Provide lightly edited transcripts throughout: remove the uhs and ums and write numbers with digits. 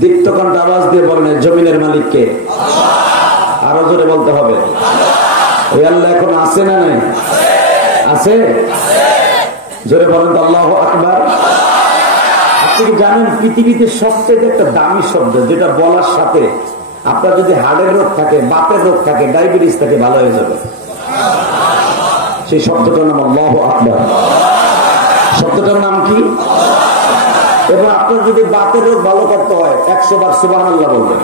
দীপ্তকণ্ঠ আওয়াজ দিয়ে বলেন জমিনের মালিককে আরো জোরে বলতে হবে ওই আল্লাহ এখন আছে না নাই? আছে। জোরে বলেন তো আল্লাহু আকবার। আপনি কি জানেন পৃথিবীতে সবচেয়ে একটা দামি শব্দ যেটা বলার সাথে আপনার যদি হার্টের রোগ থাকে, বাতের রোগ থাকে, ডায়াবেটিস থাকে, ভালো হয়ে যাবে? সেই শব্দটার নাম আল্লাহু আকবার। শব্দটার নাম কি? এবং আপনার যদি বাতের রোগ ভালো করতে হয় 100 বার সুবহানাল্লাহ বলবেন।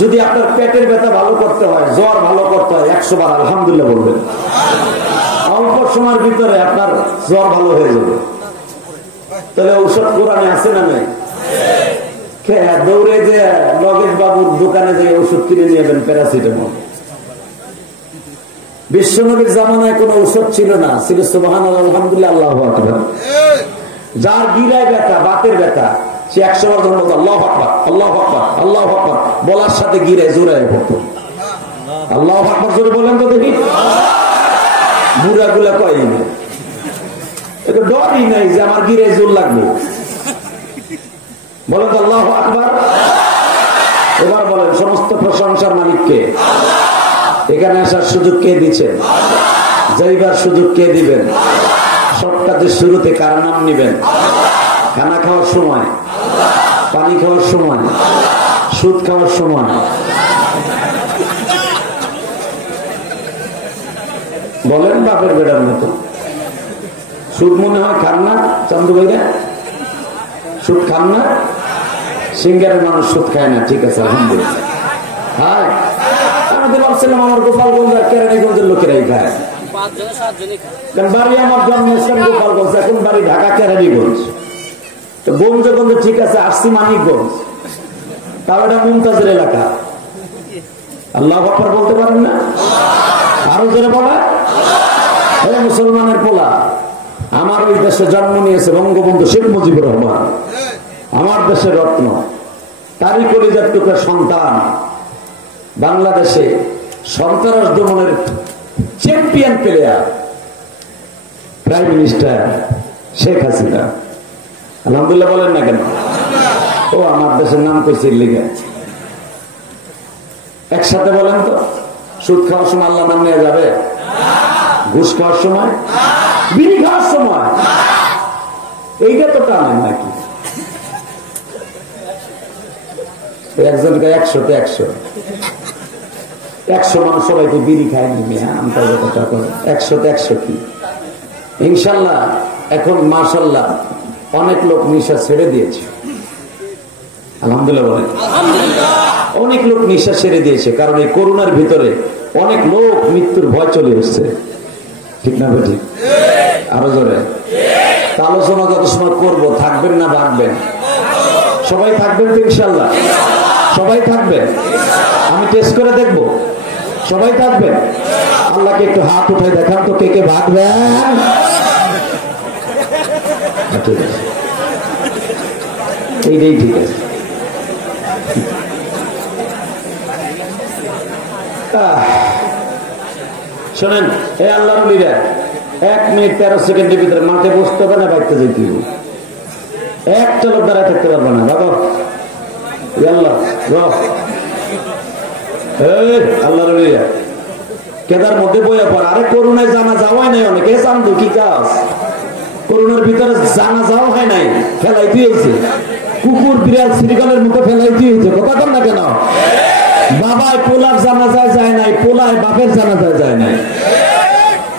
যদি আপনার পেটের ব্যথা ভালো করতে হয়, জ্বর ভালো করতে হয় 100 বার আলহামদুলিল্লাহ বলবেন। অল্প সময়ের ভিতরে আপনার জ্বর ভালো হয়ে যাবে। তাহলে ঔষধ কোরআনে আছে না নাই? দৌড়ে যে নগেশ বাবুর দোকানে যে ওষুধ কিনে নিয়ে যাবেন প্যারাসিটামল। বিশ্বনবীর জামানায় কোন ঔষধ ছিল না, ছিল সুবহানাল্লাহ আলহামদুলিল্লাহ আল্লাহু আকবার। যার গিরায় ব্যথা, বাতের ব্যথা, সে 100 বার বলতো আল্লাহু আকবার, আল্লাহু আকবার, আল্লাহু আকবার, বলার সাথে গিরায় জোরায় পড়তো। আল্লাহু আকবার জোরে বলেন তো দেখি। বুড়াগুলা কয় না, এটা ডরই নাই যে আমার গিরায় জোর লাগবে। বলেন তো আল্লাহু আকবার। এবার বলেন সমস্ত প্রশংসার মালিককে। এখানে আসার সুযোগ কে দিচ্ছেন? যাইবার সুযোগ কে দিবেন? সব কাজের শুরুতে কার নাম নিবেন? খানা খাওয়ার সময়, পানি খাওয়ার সময়, সুদ খাওয়ার সময়। বলেন বাপের বেড়ার মতো। সুদ মনে হয় খান না চান্দু ভাইরা? সুদ খান না? সিঙ্গারের মানুষ সুদ খায় না, ঠিক আছে আলহামদুলিল্লাহ। হ্যাঁ, আমি তো ভাবছিলাম আমার গোপালগঞ্জ আর কেরানীগঞ্জের লোকেরাই খায়। বাড়ি আমার জন্মস্থান গোপালগঞ্জ, এখন বাড়ি ঢাকা কেরানীগঞ্জ। তো গঞ্জগঞ্জ ঠিক আছে, আসছি মানিকগঞ্জ, তাও এটা মুমতাজের এলাকা। আল্লাহু আকবার বলতে পারেন না? আরো জোরে বলা। মুসলমানের পোলা, আমার ওই দেশে জন্ম নিয়েছে বঙ্গবন্ধু শেখ মুজিবুর রহমান, আমার দেশের রত্ন, তারই কলিজার টুকরা সন্তান। বাংলাদেশে সন্ত্রাস দমনের champion player prime minister Sheikh Hasina. আলহামদুলিল্লাহ বলেন না কেন? ও আমার দেশের নাম কইছে লিগে একসাথে বলেন তো। সুদ খাওয়ার সময় আল্লাহ নাম নেওয়া যাবে? ঘুষ খাওয়ার সময়, বিড়ি খাওয়ার সময়, এইটা তো টানেন নাকি? একজনকে 100তে 100 মানুষ সবাই তো বিড়ি খায়নি। 100তে 100 কি? ইনশাল্লাহ এখন মাশাল্লাহ অনেক লোক নেশা ছেড়ে দিয়েছে। আলহামদুলিল্লাহ বলেন। অনেক লোক নেশা ছেড়ে দিয়েছে, কারণ এই করোনার ভিতরে অনেক লোক মৃত্যুর ভয় চলে এসছে। ঠিক না ঠিক? আরো জোরে। আলোচনা যত সময় করবো, থাকবেন না ভাগবেন? সবাই থাকবেন তো ইনশাল্লাহ? সবাই থাকবেন? আমি টেস্ট করে দেখবো। সবাই থাকবেন? আল্লাহকে একটু হাত উঠাই দেখান তো কে কে ভাগবেন। এইটাই ঠিক আছে। শোনেন, এই আল্লাহর ওলিরা 1 মিনিট 13 সেকেন্ডের ভিতরে মাঠে বসতে হবে না, বাইতে যেতে হবে। একটা লোক দাঁড়ায় থাকতে পারবে না। বাবা আল্লাহ আল্লাহর ওলিরা কেদার মধ্যে বইয়া পড়ে। আরে করোনায় জানা যাওয়াই নাই, অনেকে জানতো কি কাজ। করোনার ভিতরে জানা যাওয়া হয় নাই, ফেলাই দিয়েছে। কুকুর বিড়াল শ্রীকালের মতো ফেলাই দিয়েছে। কথা কর না কেন? বাবায় পোলার জানা যায় নাই, পোলায় বাপের জানা যায় নাই।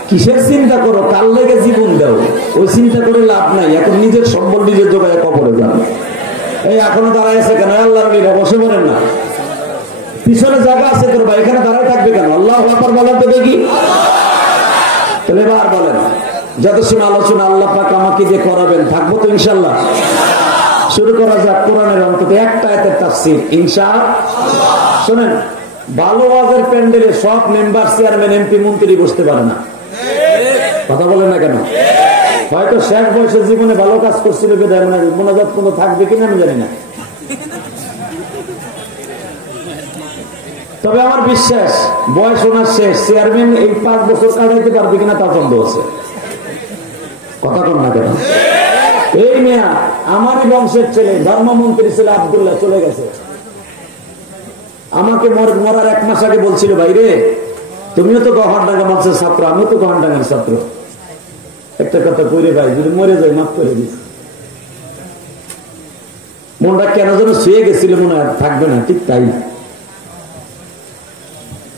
কিসের চিন্তা করো? কাল লেগে জীবন দাও, ওই চিন্তা করে লাভ নাই। এখন নিজের সম্বল নিজের জোগায় কবরে যান। এই এখনো দাঁড়ায় আছে কেন? আল্লাহর ওলিরা বসে পড়েন না, পিছনে জায়গা আছে করবা, এখানে দাঁড়ায় থাকবে কেন? আল্লাহু আকবার বলেন তো দেখি। তাহলে এবার বলেন, যত সময় আলোচনা আল্লাহ পাক আমাকে যে করাবেন, থাকবো তো ইনশাল্লাহ। শুরু করা যাক কোরআনের অন্তত একটা আয়াতের তাফসীর ইনশাআল্লাহ। শুনেন, ভালো ওয়াজের প্যান্ডেলে সব মেম্বার, চেয়ারম্যান, এমপি, মন্ত্রী বসতে পারে না। কথা বলেন না কেন? হয়তো শেষ বয়সের জীবনে ভালো কাজ করছিল, মোনাজাত কোনো থাকবে কিনা আমি জানি না। তবে আমার বিশ্বাস বয়স ওনার শেষ, চেয়ারম্যান এই 5 বছর কাটাইতে পারবে কিনা তা সন্দেহ আছে। কথা কন না কেন? এই মেয়া আমারই বংশের ছেলে, ধর্মমন্ত্রী ছেলে আব্দুল্লাহ চলে গেছে। আমাকে মরার 1 মাস আগে বলছিল, ভাই রে তুমিও তো গহরডাঙ্গা মঞ্চের ছাত্র, আমিও তো গহরডাঙ্গার ছাত্র, একটা কথা কইরে ভাই যদি মরে যাই মাফ করে দিস। মনটা কেন যেন শুয়ে গেছিল, মনে হয় থাকবে না, ঠিক তাই।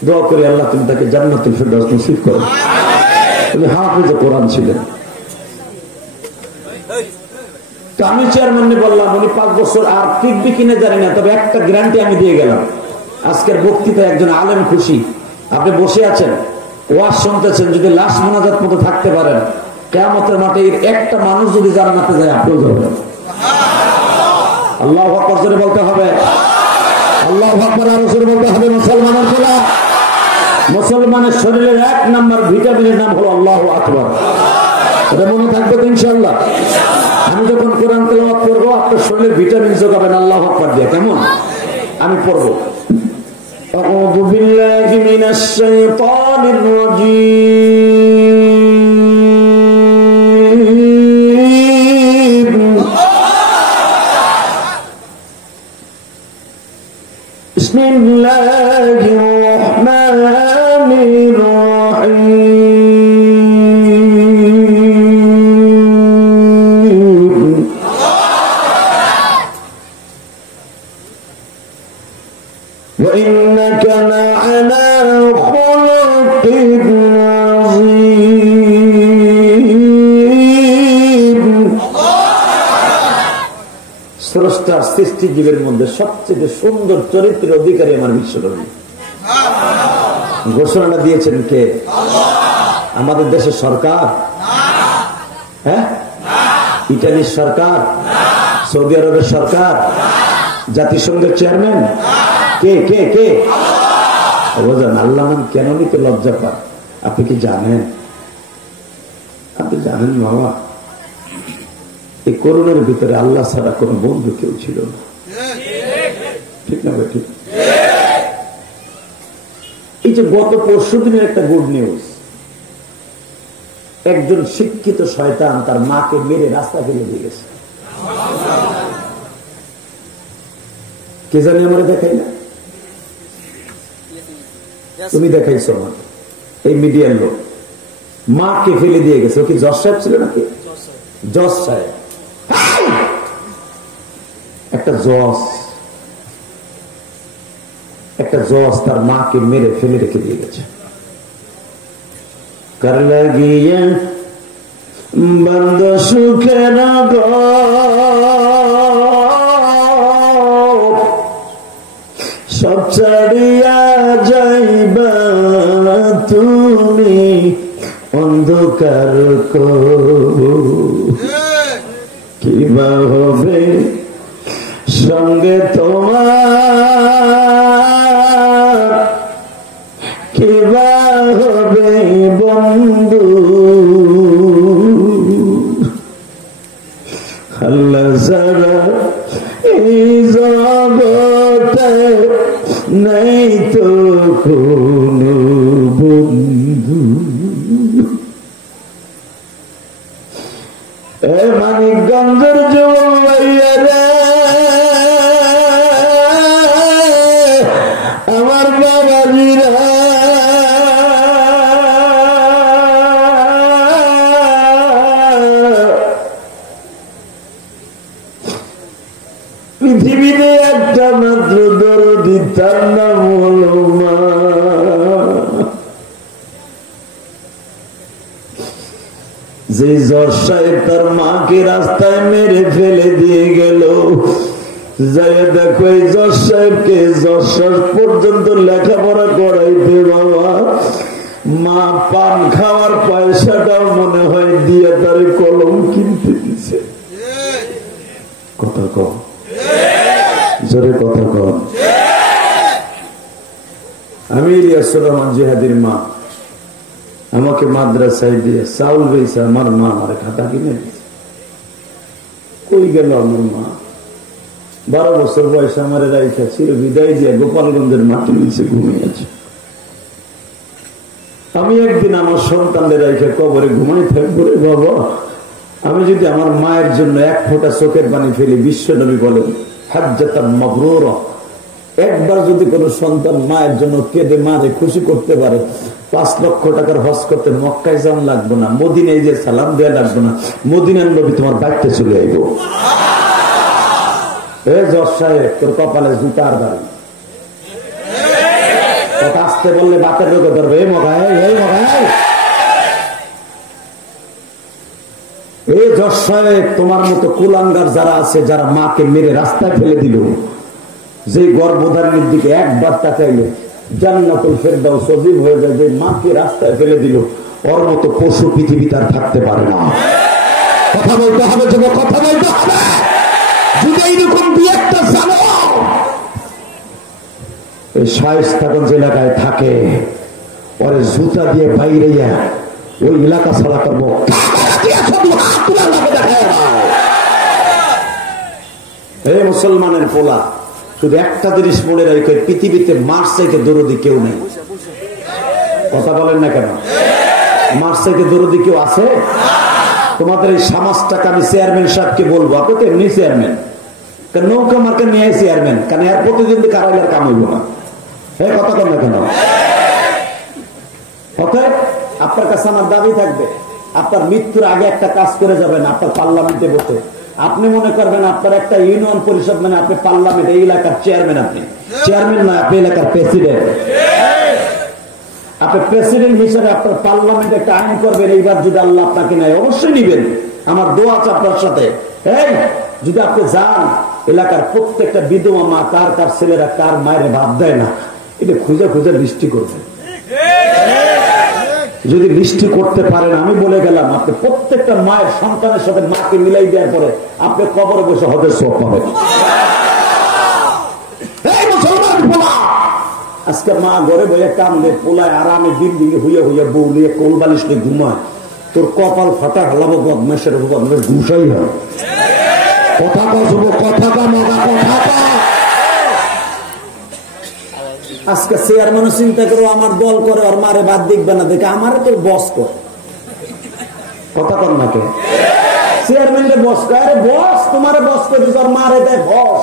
দোয়া করে আল্লাহ তুমি তাকে জান্নাতুল ফেরদাউস নসিব করো। তুমি হাফেজে কোরআন ছিলেন। তো আমি চেয়ারম্যানকে বললাম উনি 5 বছর আর টিকবে কিনে জানি না, তবে একটা গ্যারান্টি আমি দিয়ে গেলাম। আজকের বক্তৃতায় একজন আলেম খুশি, আপনি বসে আছেন ওয়াজ শুনতেছেন, যদি লাশ মোনাজাত মতো থাকতে পারেন, কিয়ামতের মাঠে একটা মানুষ যদি জান্নাতে যায় আপনিও যাবেন। আল্লাহু আকবার জোরে বলতে হবে, আল্লাহু আকবার আর জোরে বলতে হবে। মুসলমানের খেলা, মুসলমানের শরীরের 1 নাম্বার ভিটামিনের নাম হলো আল্লাহু আকবার। এটা মনে থাকবে তো ইনশাআল্লাহ। আমি যখন কোরআন তেলাওয়াত করব আপনার শরীরে ভিটামিন যোগাবেন আল্লাহু আকবার দিয়ে, কেমন? আমি পড়ব। আউযু বিল্লাহি মিনাশ শাইতানির রাজীম। বিসমিল্লাহির রাহমানির রাহিম। وإنك لعلى خلق عظيم। স্রষ্টার সৃষ্টিজীবের মধ্যে সবচেয়ে সুন্দর চরিত্রের অধিকারী আমার বিশ্বনবী। ঘোষণাটা দিয়েছেন কে? আমাদের দেশের সরকার? হ্যাঁ, ইটালির সরকার, সৌদি আরবের সরকার, জাতিসংঘের চেয়ারম্যান? কে কে কে? বোঝেন আল্লাহ নাম কেন নিতে লজ্জা পান? আপনি কি জানেন? আপনি জানেন বাবা, এই করোনার ভিতরে আল্লাহ ছাড়া কোন বন্ধু কেউ ছিল না, ঠিক না? ঠিক। এই যে গত পরশুদিনের একটা গুড নিউজ, একজন শিক্ষিত শয়তান তার মাকে মেরে রাস্তা ফেলে দিয়ে গেছে। কে জানি আমার দেখাই না, তুমি দেখাইছো আমার এই মিডিয়ার লোক, মাকে ফেলে দিয়ে গেছে। ও কি জজ সাহেব ছিল নাকি? জজ সাহেব, একটা জজ তার মাকে মেরে ফেলে রেখে দিয়ে গেছে। কার লাগিয়ে বন্ধ সুখের সব ছাড়িয়া যাইবা তুমি অন্ধকার কিবা হবে সঙ্গে তোমার, কিবা হবে বন্ধু আল্লাহ ছাড়া এই জগতে নাই তো কোনো বন্ধু। এ মানিকগঞ্জের যুবক ভাইয়া রে, আমার বাবাজিরা, পৃথিবীতে একটা মাত্র দরদি, তার নাম হলো মা। যে জজ সাহেব তার মাকে রাস্তায় মেরে ফেলে দিয়ে গেল, যাই দেখো এই জজ সাহেবকে জজ পর্যন্ত লেখাপড়া করাইতে বাবা মা পান খাওয়ার পয়সাটাও মনে হয় দিয়ে তার কলম কিনতে দিছে। কথা কম, জোরে কথা কম। আমি ইলিয়াসুর রহমান জিহাদির মা, আমাকে মাদ্রাসায় দিয়ে চাউল বেছে আমার মা আমার খাতা কিনে দিয়েছে। কই গেল আমার মা? 12 বছর বয়সে আমার রাইখা ছিল, বিদায় দিয়ে গোপালগঞ্জের মাটির নিচে ঘুমিয়েছে। আমি একদিন আমার সন্তানদের রাইখা কবরে ঘুমাই থাকবো রে বাবা, আমি যদি আমার মায়ের জন্য এক ফোঁটা চোখের পানি ফেলি, বিশ্ব নবী বলেন হাজ্জাতান মাবরুরা, একবার যদি কোন সন্তান মায়ের জন্য কেঁদে মারে খুশি করতে পারে, 5 লক্ষ টাকার হজ করতে মক্কায় যাওয়া লাগবে না, মদিনায় যে সালাম দেওয়া লাগবে না, মদিনার নবী তোমার বাড়িতে চলে আইব। জজ সাহেব তোর কপালে জুতার বাড়ি, কথা আসতে বললে বাপের লোকে ধরবে, এই মগায় এই মগায়। এই জজ সাহেব তোমার মতো কুলাঙ্গার যারা আছে, যারা মাকে মেরে রাস্তায় ফেলে দিল, যে গর্ভধারণের দিকে একবার তাকাইলে জান্নাতুল ফেরদাউস সজীব হয়ে যায়, যে মাকে রাস্তায় ফেলে দিল, ওর মতো পশু পৃথিবীতে আর থাকতে পারে না। কথা বলতে হবে, যখন কথা বলতে হবে, যদি এইরকম দু একটা জানো এই শায়েস্তাগঞ্জ এলাকায় থাকে, ওরে জুতা দিয়ে বাইরে ওই এলাকা ছাড়া করবো। এই মুসলমানের পোলা, শুধু একটা জিনিস মনে রাখে, পৃথিবীতে মার চাইতে দরদি কেউ নেই। কথা বলেন না কেন? মার চাইতে দরদি কেউ আছে? তোমাদের এই সমাজটাকে আমি চেয়ারম্যান সাহেবকে বলবো, আপনি তো এমনি চেয়ারম্যান, নৌকা মার্কে নিয়ে চেয়ারম্যান, কারণ এর প্রতিদিন কারাইলার কাম হইব না। এই কথা বল না কেন? অতএব আপনার কাছে আমার দাবি থাকবে, আপনার মৃত্যুর আগে একটা কাজ করে যাবেন, আপনার পার্লামেন্টে বসে আপনি মনে করবেন আপনার একটা ইউনিয়ন পরিষদ, মানে আপনি পার্লামেন্ট, এই এলাকার চেয়ারম্যান, আপনি চেয়ারম্যান নয়, আপনি এলাকার প্রেসিডেন্ট। আপনি প্রেসিডেন্ট হিসেবে আপনার পার্লামেন্টে একটা আইন করবেন, এইবার যদি আল্লাহ আপনাকে নেয় অবশ্যই নিবেন, আমার দোয়া আছে আপনার সাথে। এই যদি আপনি যান, এলাকার প্রত্যেকটা বিধবা মা, কার কার ছেলেরা কার মায়ের ভাত দেয় না, এটা খুঁজে খুঁজে লিস্টি করবেন। যদি লিস্টি করতে পারেন, আমি বলে গেলাম, আপনি প্রত্যেকটা মায়ের সন্তানের সাথে মাকে মিলাই দেওয়ার পরে আপনি কবরে বসে হজের সওয়াব পাবেন। আজকে মা ঘরে বইয়ে কান্দে, পোলায় আরামে দিন দিকে হইয়া হইয়া বউ নিয়ে কোল বালিশ নিয়ে ঘুমায়, তোর কপাল ফাটা হালাবো বদমাশের ঘুষাই হয়। কথা কব, কথা মজা, কথা। আজকে চেয়ারম্যানও চিন্তা করো, আমার দল করে, আর মারে বাদ দেখবে না দেখে আমার তো বস করে। কথা কর না কে? চেয়ারম্যানকে বস করে, আরে বস তোমারে বস করে দিস, আর মারে দেয় বস।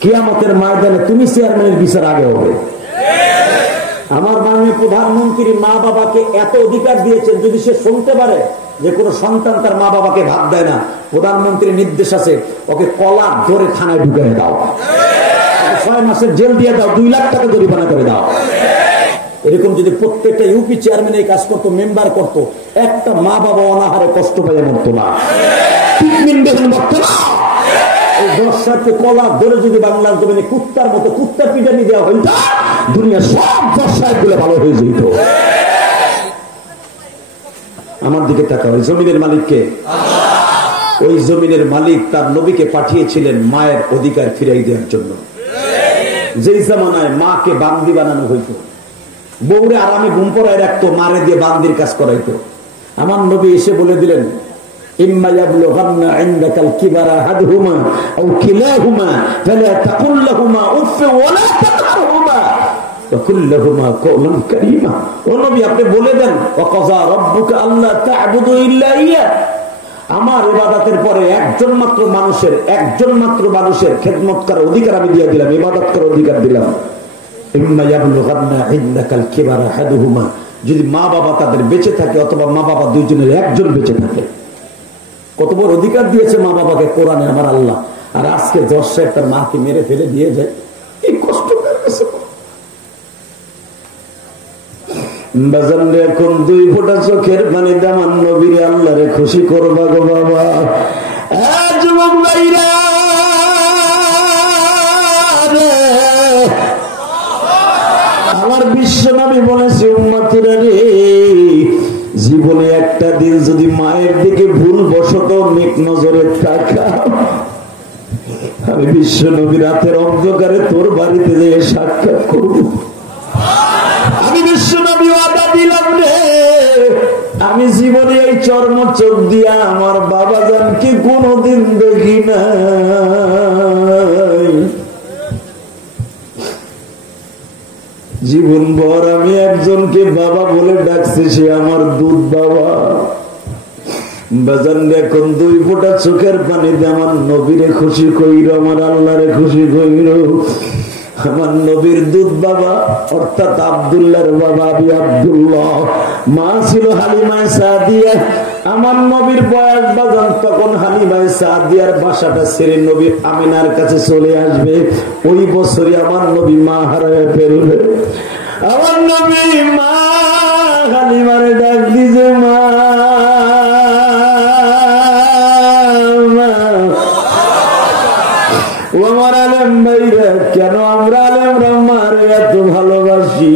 কিয়ামতের ময়দানে তুমি চেয়ারম্যানের বিচার আগে হবে। আমার মাননীয় প্রধানমন্ত্রী মা বাবাকে এত অধিকার দিয়েছেন, যদি সে শুনতে পারে যে কোনো সন্তান তার মা বাবাকে ভাত দেয় না, প্রধানমন্ত্রীর নির্দেশ আছে, ওকে কলা ধরে থানায় ঢুকিয়ে দাও, 6 মাসের জেল দিয়ে দাও, 2 লাখ টাকা জরিমানা করে দাও। এরকম যদি প্রত্যেকটা ইউপি চেয়ারম্যান এই কাজ করতো, মেম্বার করতো, একটা মা বাবা অনাহারে কষ্ট পেয়ে মরতো না, মরতো না। এই 10 কলা ধরে যদি বাংলার জমিনে কুত্তার মতো কুত্তার পিটানি দেওয়া হইত, দুনিয়া সব 10 গুলো ভালো হয়ে যেত। আমার দিকে তাকা, ওই জমিনের মালিককে, ওই জমিনের মালিক তার নবীকে পাঠিয়েছিলেন মায়ের অধিকার ফিরাই দেওয়ার জন্য। যেই জামানায় মাকে বান্দি বানানো হইতো, বউরে আরামে ঘুম পড়ায় রাখতো, মারে দিয়ে বান্দির কাজ করাইতো, আমার নবী এসে বলে দিলেন, ইম্মা ইয়াবলুগান্না ইনদাকাল কিবারা আহাদুহুমা আও কিলাহুমা ফালা তাকুল লাহুমা উফ ওয়া লা তাকহারহুমা ওয়া কুল লাহুমা কওলান কারীমা। ও নবী, আপনি বলে দেন, ওয়া কাযা রাব্বুকা আল্লা তা'বুদু ইল্লা ইয়া, আমার ইবাদতের পরে একজন মাত্র মানুষের খেদমত করার অধিকার আমি দিয়ে দিলাম, ইবাদত করার অধিকার দিলাম। ইম্মা ইয়াবলুগান্না ইনদাকাল কিবারা আহাদুহুমা, যদি মা বাবা তাদের বেঁচে থাকে, অথবা মা বাবা দুইজনের একজন বেঁচে থাকে। কত বড় অধিকার দিয়েছে মা বাবাকে কোরআনে আমার আল্লাহ। আর আজকে 10 সাহেব তার মাকে মেরে ফেলে দিয়ে যায়, এই কষ্ট এখন 2 ফোঁটা চোখের পানি দামান নবীর আল্লাহরে খুশি করবা গো বাবা। যুবক ভাইরা, আমার বিশ্ব নবী বলেছে, উম্মতেরা রে, জীবনে একটা দিন যদি মায়ের দিকে ভুল বশত নেক নজরে তাকাও, আমি বিশ্ব নবী রাতের অন্ধকারে তোর বাড়িতে যেয়ে সাক্ষাৎ করব। আমি বিশ্ব নবী ওয়াদা দিলাম রে, আমি জীবনে এই চর্ম চোখ দিয়া আমার বাবা জানকে কোনদিন দেখি না। জীবন ভর আমি একজনকে বাবা বলে ডাকছি, সে আমার দুধ বাবা। বাজান এখন 2 ফোঁটা চোখের পানি দিয়ে আমার নবীরে খুশি কইর, আমার আল্লাহরে খুশি কইর। আমার নবীর দুধ বাবা অর্থাৎ আব্দুল্লাহর বাবা আবি আব্দুল্লাহ, মা ছিল হালিমা সাদিয়া। আমার নবীর বয়স বাজান তখন হালিমা সাদিয়ার বাসাটা ছেড়ে নবী আমিনার কাছে চলে আসবে। ওই বছরই আমার নবী মা হারায় ফেলবে। আমার নবী মা হালিমারে ডাক দিছে, মা ও আমার আলেম ভাইরা, কেন আমরা আলেমরা মারে এত ভালোবাসি?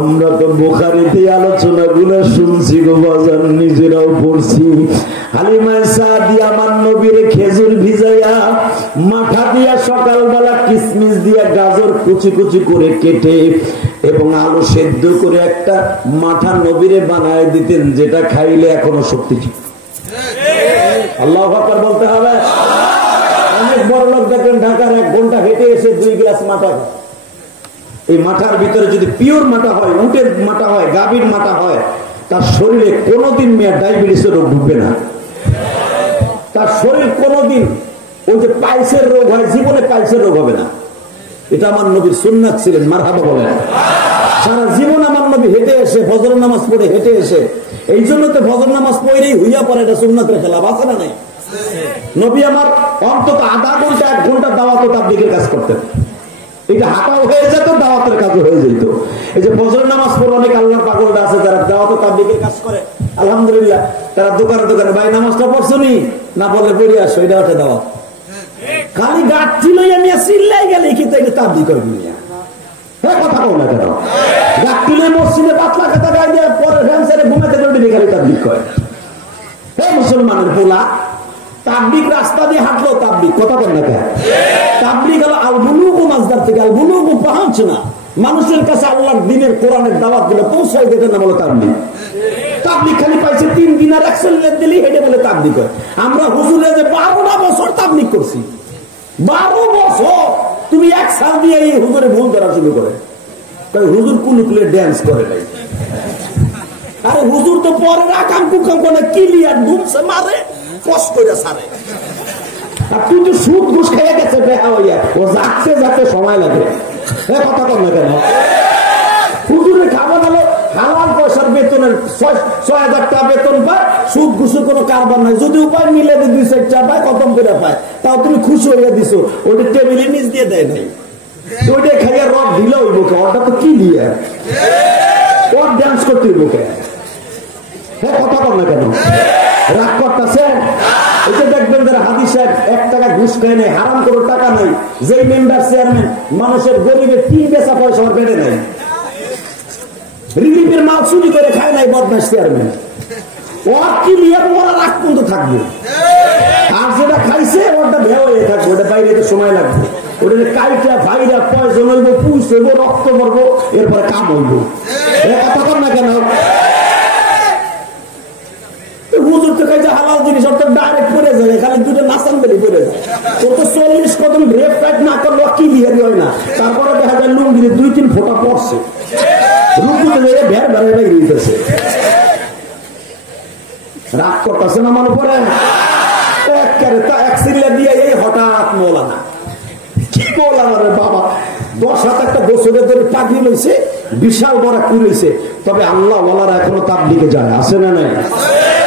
আমরা তো বুখারীতে আলোচনা গুলো শুনছি গো বাজার, নিজেরাও পড়ছি। হালিমা সাদিয়া আমার নবীরে খেজুর ভিজাইয়া মাথা দিয়া সকালবেলা কিসমিস দিয়া গাজর কুচি কুচি করে কেটে এবং আলু সেদ্ধ করে একটা মাথা নবীরে বানায় দিতেন, যেটা খাইলে এখনো শক্তি ছিল। আল্লাহু আকবার বলতে হবে। অনেক বড় লোক দেখেন ঢাকার 1 ঘন্টা হেঁটে এসে 2 গ্লাস মাথা খায়। এই মাথার ভিতরে যদি পিওর মাথা হয়, উটের মাথা হয়, গাভীর মাথা হয়, তার শরীরে কোনোদিন মেয়ে ডায়াবেটিসের রোগ ঢুকবে না। তার শরীর কোনোদিন ওই যে পাইলসের রোগ হয়, জীবনে পাইলসের রোগ হবে না। এটা আমার নবীর সুন্নাত ছিলেন, মারহাবা বলেন। সারা জীবন আমার নবী হেঁটে এসে ফজর নামাজ পড়ে হেঁটে এসে, এই জন্য তো ফজর নামাজ পড়েই হইয়া পড়ে, এটা সুন্নাতের খেলাফ আছে না নাই? নবী আমার অন্তত আধা ঘন্টা 1 ঘন্টা দাওয়াত তাবলীগের কাজ করতেন। এটা হাঁটাও হয়ে যেত, দাওয়াতের কাজও হয়ে যেত। এই যে ফজর নামাজ পড়ে অনেক আল্লাহর পাগলরা আছে যারা দাওয়াত তাবলীগের কাজ করে, আলহামদুলিল্লাহ তারা দোকানে দোকানে ভাই নামাজটা পড়ছনি না, বললে পড়ে আসো, এটা হচ্ছে দাওয়াত। খালি গাঠি লইয়া নিয়ে চিল্লাই গেলে কিন্তু এটা তাবলীগ করবি না। হ্যাঁ, কথা কও না কেন? গাঠি লই মসজিদে পাতলা কথা গাই দিয়ে পরে ফ্যান্সারে ঘুমাতে করবি খালি তাবলীগ করে। হ্যাঁ মুসলমানের পোলা তাবলীগ রাস্তা দিয়ে হাঁটলো তাবলীগ, কথা কন না কেন? তাবলীগ হলো আল বুলুগু মাসদার থেকে, আল বুলুগু পৌঁছ না, মানুষের কাছে আল্লাহর দ্বীনের কোরআনের দাওয়াত দিলে পৌঁছাই দিতে না, বলে তাবলীগ। তাবলীগ খালি পাইছে 3 দিন আর 100 দিলি, হেঁটে বলে তাবলীগ হয়। আমরা হুজুরে যে 12টা বছর তাবলীগ করছি, 12 বছর। তুমি 1 সাল দিয়ে এই হুজুরে ভুল করা শুরু করে, তাই হুজুর কুলুকুলে ড্যান্স করে নাই। আরে হুজুর তো পরে রাখাম কুকাম করে কিলিয়ার ধুমছে মারে ফস করে সারে। আর তুই তো সুদ ঘুষ খেয়ে গেছে ও যাচ্ছে যাচ্ছে সময় লাগে। কথা কর না কেন? হুজুরে খাবার হলো হালাল পয়সার বেতনের 6,000 টাকা বেতন পায়, সুদ ঘুষের কোনো কারবার নাই। যদি উপায় মিলে 2-4 টাকা পায়, খতম করে পায়, তাও তুমি খুশি হয়ে দিছো। ওটা টেবিলের নিচ দিয়ে দেয় নাই, ওইটা খাইয়া রড ঢিলে ওই বুকে, ওটা তো কি দিয়ে ওর ড্যান্স করতে বুকে। হ্যাঁ, কথা কর না কেন? রাগ করতেছে। এই যে দেখবেন যারা হাদিস সাহেব 1 টাকা ঘুষ খায় নাই, হারাম কোনো টাকা নাই, যেই মেম্বার চেয়ারম্যান মানুষের গরিবের 3 বেচা পয়সা আমার বেড়ে নাই, রিলিফের মাল চুরি করে খায় নাই, বদমাশ চেয়ারম্যান, ওর কি নিয়ে ওরা রাগ পর্যন্ত থাকবে। আর যেটা খাইছে ওটা ভেও হয়ে থাকবে, ওটা বাইরে তো সময় লাগবে। ওটা কাইটা ভাইরা পয়সা হইব, পুষ হইব, রক্ত মরবো, এরপরে কাম হইব। কথা কর না কেন? হুজুর তো খাইছে হালাল জিনিস, অর্থাৎ ডাইরেক্ট পড়ে যায়, খালি 2টা নাচান বেলি পড়ে যায়। ও তো 40 কদম রেপ টাইপ না করলে কি দিয়ে হয় না। তারপরে দেখা যায় লুঙ্গিতে 2-3 ফোঁটা পড়ছে, রুকুতে যেয়ে ভের ভেড়ে বাইরে দিতেছে। রাগ করতেছে না মনে পড়ে? এক সিরিয়া দিয়ে এই হঠাৎ মৌলানা, কি মৌলানা রে বাবা, 10 একটা বছরের ধরে পাগি লইছে, বিশাল বড় কুড়েছে। তবে আল্লাহ ওয়ালারা এখনো তাবলীগে যায়, আছে না নাই?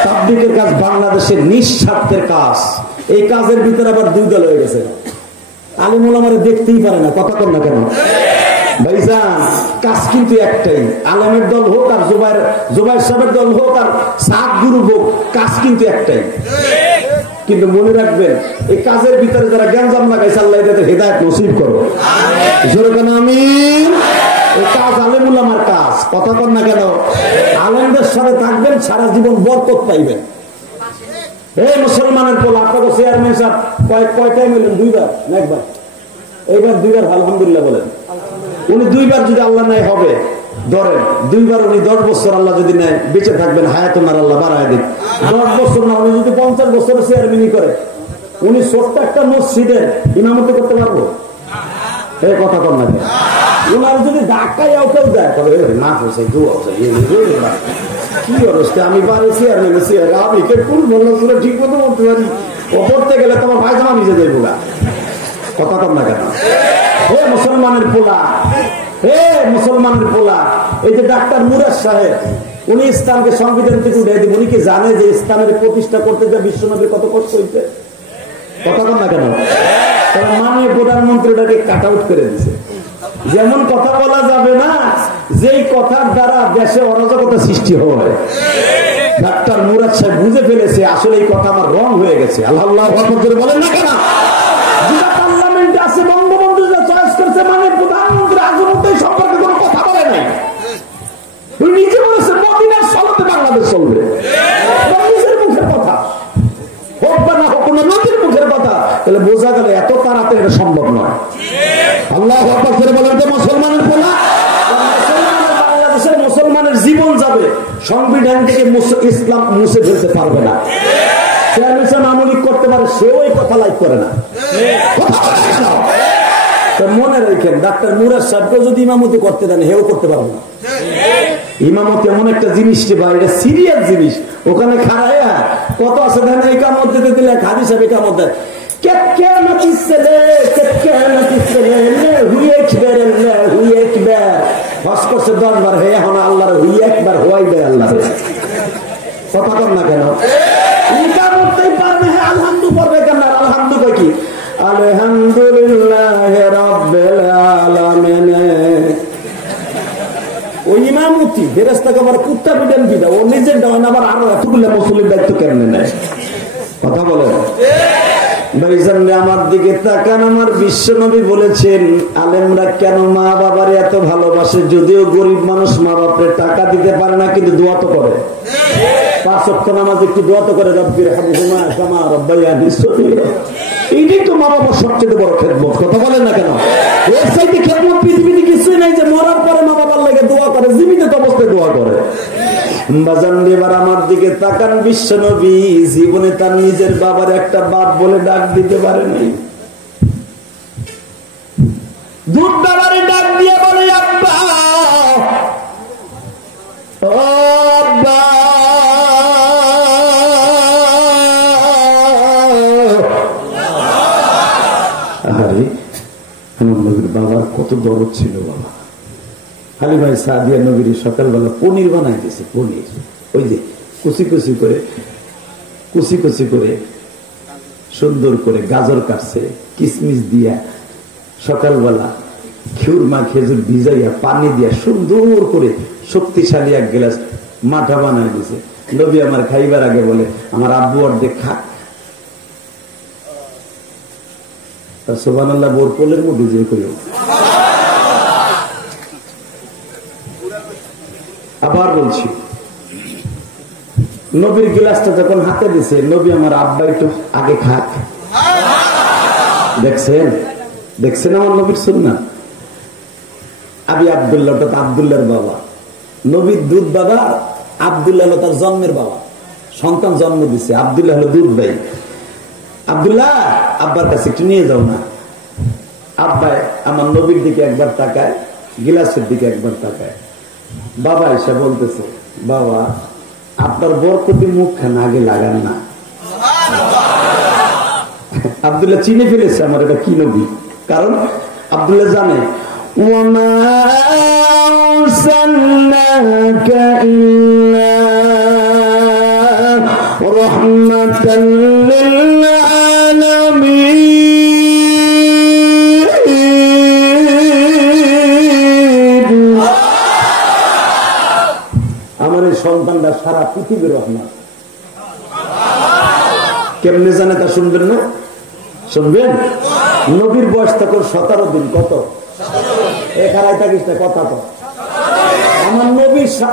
তাবলীগের কাজ বাংলাদেশের নিঃস্বার্থের কাজ। এই কাজের ভিতরে আবার 2 দল হয়ে গেছে, আলেম ওলামারে দেখতেই পারে না। কথা কর না কেন? ভাইজান, কাজ কিন্তু একটাই, আলেমের দল হোক আর জুবাইর সাহেবের দল হোক আর সাত গুরু হোক, কাজ কিন্তু একটাই। কিন্তু মনে রাখবেন, এই কাজের ভিতরে যারা গ্যাঞ্জাম লাগাইছে, আল্লাহ এদের হেদায়েত নসিব করো। জোরে কেন আমিন? এই কাজ আলেম উলামার কাজ। কথা কর না কেন? আলেমদের সাথে থাকবেন, সারা জীবন বরকত পাইবেন। এই মুসলমানের পোলা, আপনাকে চেয়ারম্যান সাহেব কয়টাই মিলেন? 2 বার না 1 বার? এইবার 2 বার আলহামদুলিল্লাহ বলেন। উনি 2 বার যদি আল্লাহ নেয় হবে, ধরেন 2 বার উনি 10 বছর আল্লাহ যদি নেয়, বেঁচে থাকবেন, হায়াত ওনার আল্লাহ বাড়ায় দিন। 10 বছর না, উনি যদি 50 বছরের চেয়ারম্যানই করে, উনি ছোট্ট একটা মসজিদের ইমামতি করতে পারবো? এই কথা কর না। ওনার যদি ধাক্কায় কেউ দেয়, তবে না হয়েছে কি অবস্থা, আমি পারি চেয়ারম্যান চেয়ার, আমি কোন বললো ঠিক মতো বলতে পারি, ও পড়তে গেলে তোমার পায়জামা ভিজে যাইব না। কথা কম না কেন? হে মুসলমানের পোলা, হে মুসলমানের পোলা, এই যে ডাক্তার মুরাদ সাহেব, উনি ইসলামকে সংবিধান থেকে উঠে দিন। উনি কি জানে যে ইসলামের প্রতিষ্ঠা করতে যা বিশ্বনবীর কত কষ্ট হয়েছে? কথা কম না কেন? মাননীয় প্রধানমন্ত্রীটাকে কাট আউট করে দিছে। যেমন কথা বলা যাবে না, যেই কথার দ্বারা দেশে অরাজকতা সৃষ্টি হয়, ডাক্তার মুরাদ সাহেব বুঝে ফেলেছে আসলে এই কথা আমার রং হয়ে গেছে। আল্লাহ বলেন না কেন? যেটা পার্লামেন্টে আছে, বঙ্গবন্ধু যেটা চয়েস করছে, মানে প্রধানমন্ত্রী আজমত এই সম্পর্কে কোনো কথা বলে নাই। নিজে বলেছে মদিনার সনদে বাংলাদেশ চলবে, নিজের মুখের কথা হোক বা না হোক, কোন নদীর মুখের কথা। তাহলে বোঝা গেল এত তাড়াতাড়ি এটা সম্ভব নয়। আল্লাহ বলেন তো মুসলমানের পোলা, বাংলাদেশের মুসলমানের জীবন যাবে, সংবিধান থেকে ইসলাম মুছে ফেলতে পারবে না। আমলিক করতে পারে, সেও এই কথা লাইক করে না। মনে রেখেন, ডাক্তার মুরাদ সাহেবকে যদি ইমামতি করতে দেন, হেও করতে পারবে না। ইমামতি এমন একটা জিনিস রে ভাই, এটা সিরিয়াস জিনিস। ওখানে খাড়াইয়া কত আছে দেন, এই কামত দিতে দিলে হাদিস সাহেব কামত দেয়, আল্লাহ হুই একবার হওয়াই দেয় আল্লাহ। কথা কর না কেন? আলহামদু পড়বে কেন? আলহামদু কয় কি? আলহামদুলিল্লাহ রাব্বিল আলামিন। ওই ইমামতি ফেরেশতাকে আবার কুত্তা পিটান দিদা, ও নিজের ডান আবার আরো এতগুলো মুসলিম দায়িত্ব কেমনে নেয়? কথা বলে ভাইজান, আমার দিকে তাকান। আমার বিশ্ব নবী বলেছেন, আলেমরা কেন মা বাবার এত ভালোবাসে? যদিও গরিব মানুষ মা বাপরে টাকা দিতে পারে না, কিন্তু দোয়া তো করে। 5 ওয়াক্ত নামাজ একটু দোয়া তো করে, রব্বির হামহুমা কামা রাব্বায়ানি সগীরা। এইটাই তো মা বাবার সবচেয়ে বড় খেদমত। কথা বলেন না কেন? এর চাইতে খেদমত পৃথিবীতে কিছুই নাই, যে মরার পরে মা বাবার লাগে দোয়া করে, জীবিত অবস্থায় দোয়া করে। বাজান এবার আমার দিকে তাকান। বিশ্ব নবী জীবনে তার নিজের বাবার একটা বাপ বলে ডাক দিতে পারে নাই। দুধ বাবারে ডাক দিয়ে বলে, আব্বা, ও আব্বা। আরে আমার নবীর বাবার কত দরদ ছিল। বাবা হালিমাই সাদিয়া নবীর সকালবেলা পনির বানাই দিয়েছে। পনির ওই যে কুচি কুচি করে সুন্দর করে গাজর কাটছে, কিশমিশ দিয়া সকালবেলা খিউরমা খেজুর ভিজাইয়া পানি দিয়া সুন্দর করে শক্তিশালী এক গ্লাস মাঠা বানাই দিয়েছে। নবী আমার খাইবার আগে বলে, আমার আব্বু অর্ধেক খাক। সুবহানাল্লাহ, বোর পোলের মধ্যে যে করি। আবার বলছি, নবীর গ্লাসটা যখন হাতে দিছে, নবী আমার আব্বা একটু আগে খাক। দেখছেন আমার নবীর সুন্নাত। আবি আব্দুল্লাহ, আব্দুল্লাহর বাবা। নবীর দুধ বাবা, আব্দুল্লাহ হলো তার জন্মের বাবা। সন্তান জন্ম দিছে, আব্দুল্লাহ হলো দুধ ভাই। আব্দুল্লাহ, আব্বার কাছে একটু নিয়ে যাও না। আব্বা আমার নবীর দিকে একবার তাকায়, গিলাসের দিকে একবার তাকায়। বাবা এসে বলতেছে, বাবা আপনার বরকতি মুখখানা আগে লাগান না। আব্দুল্লাহ চিনে ফেলেছে আমার এটা কি নবী, কারণ আব্দুল্লাহ জানে ওমা আরসালনাকা ইল্লা রাহমাতাল লিল আলামিন। আমার এই সন্তানটা সারা পৃথিবীর রহমত। কেমনে জানে তা শুনবেন না? শুনবেন। নবীর বয়স তখন 17 দিন। কত? এখানে থাকিস না, কথা তো।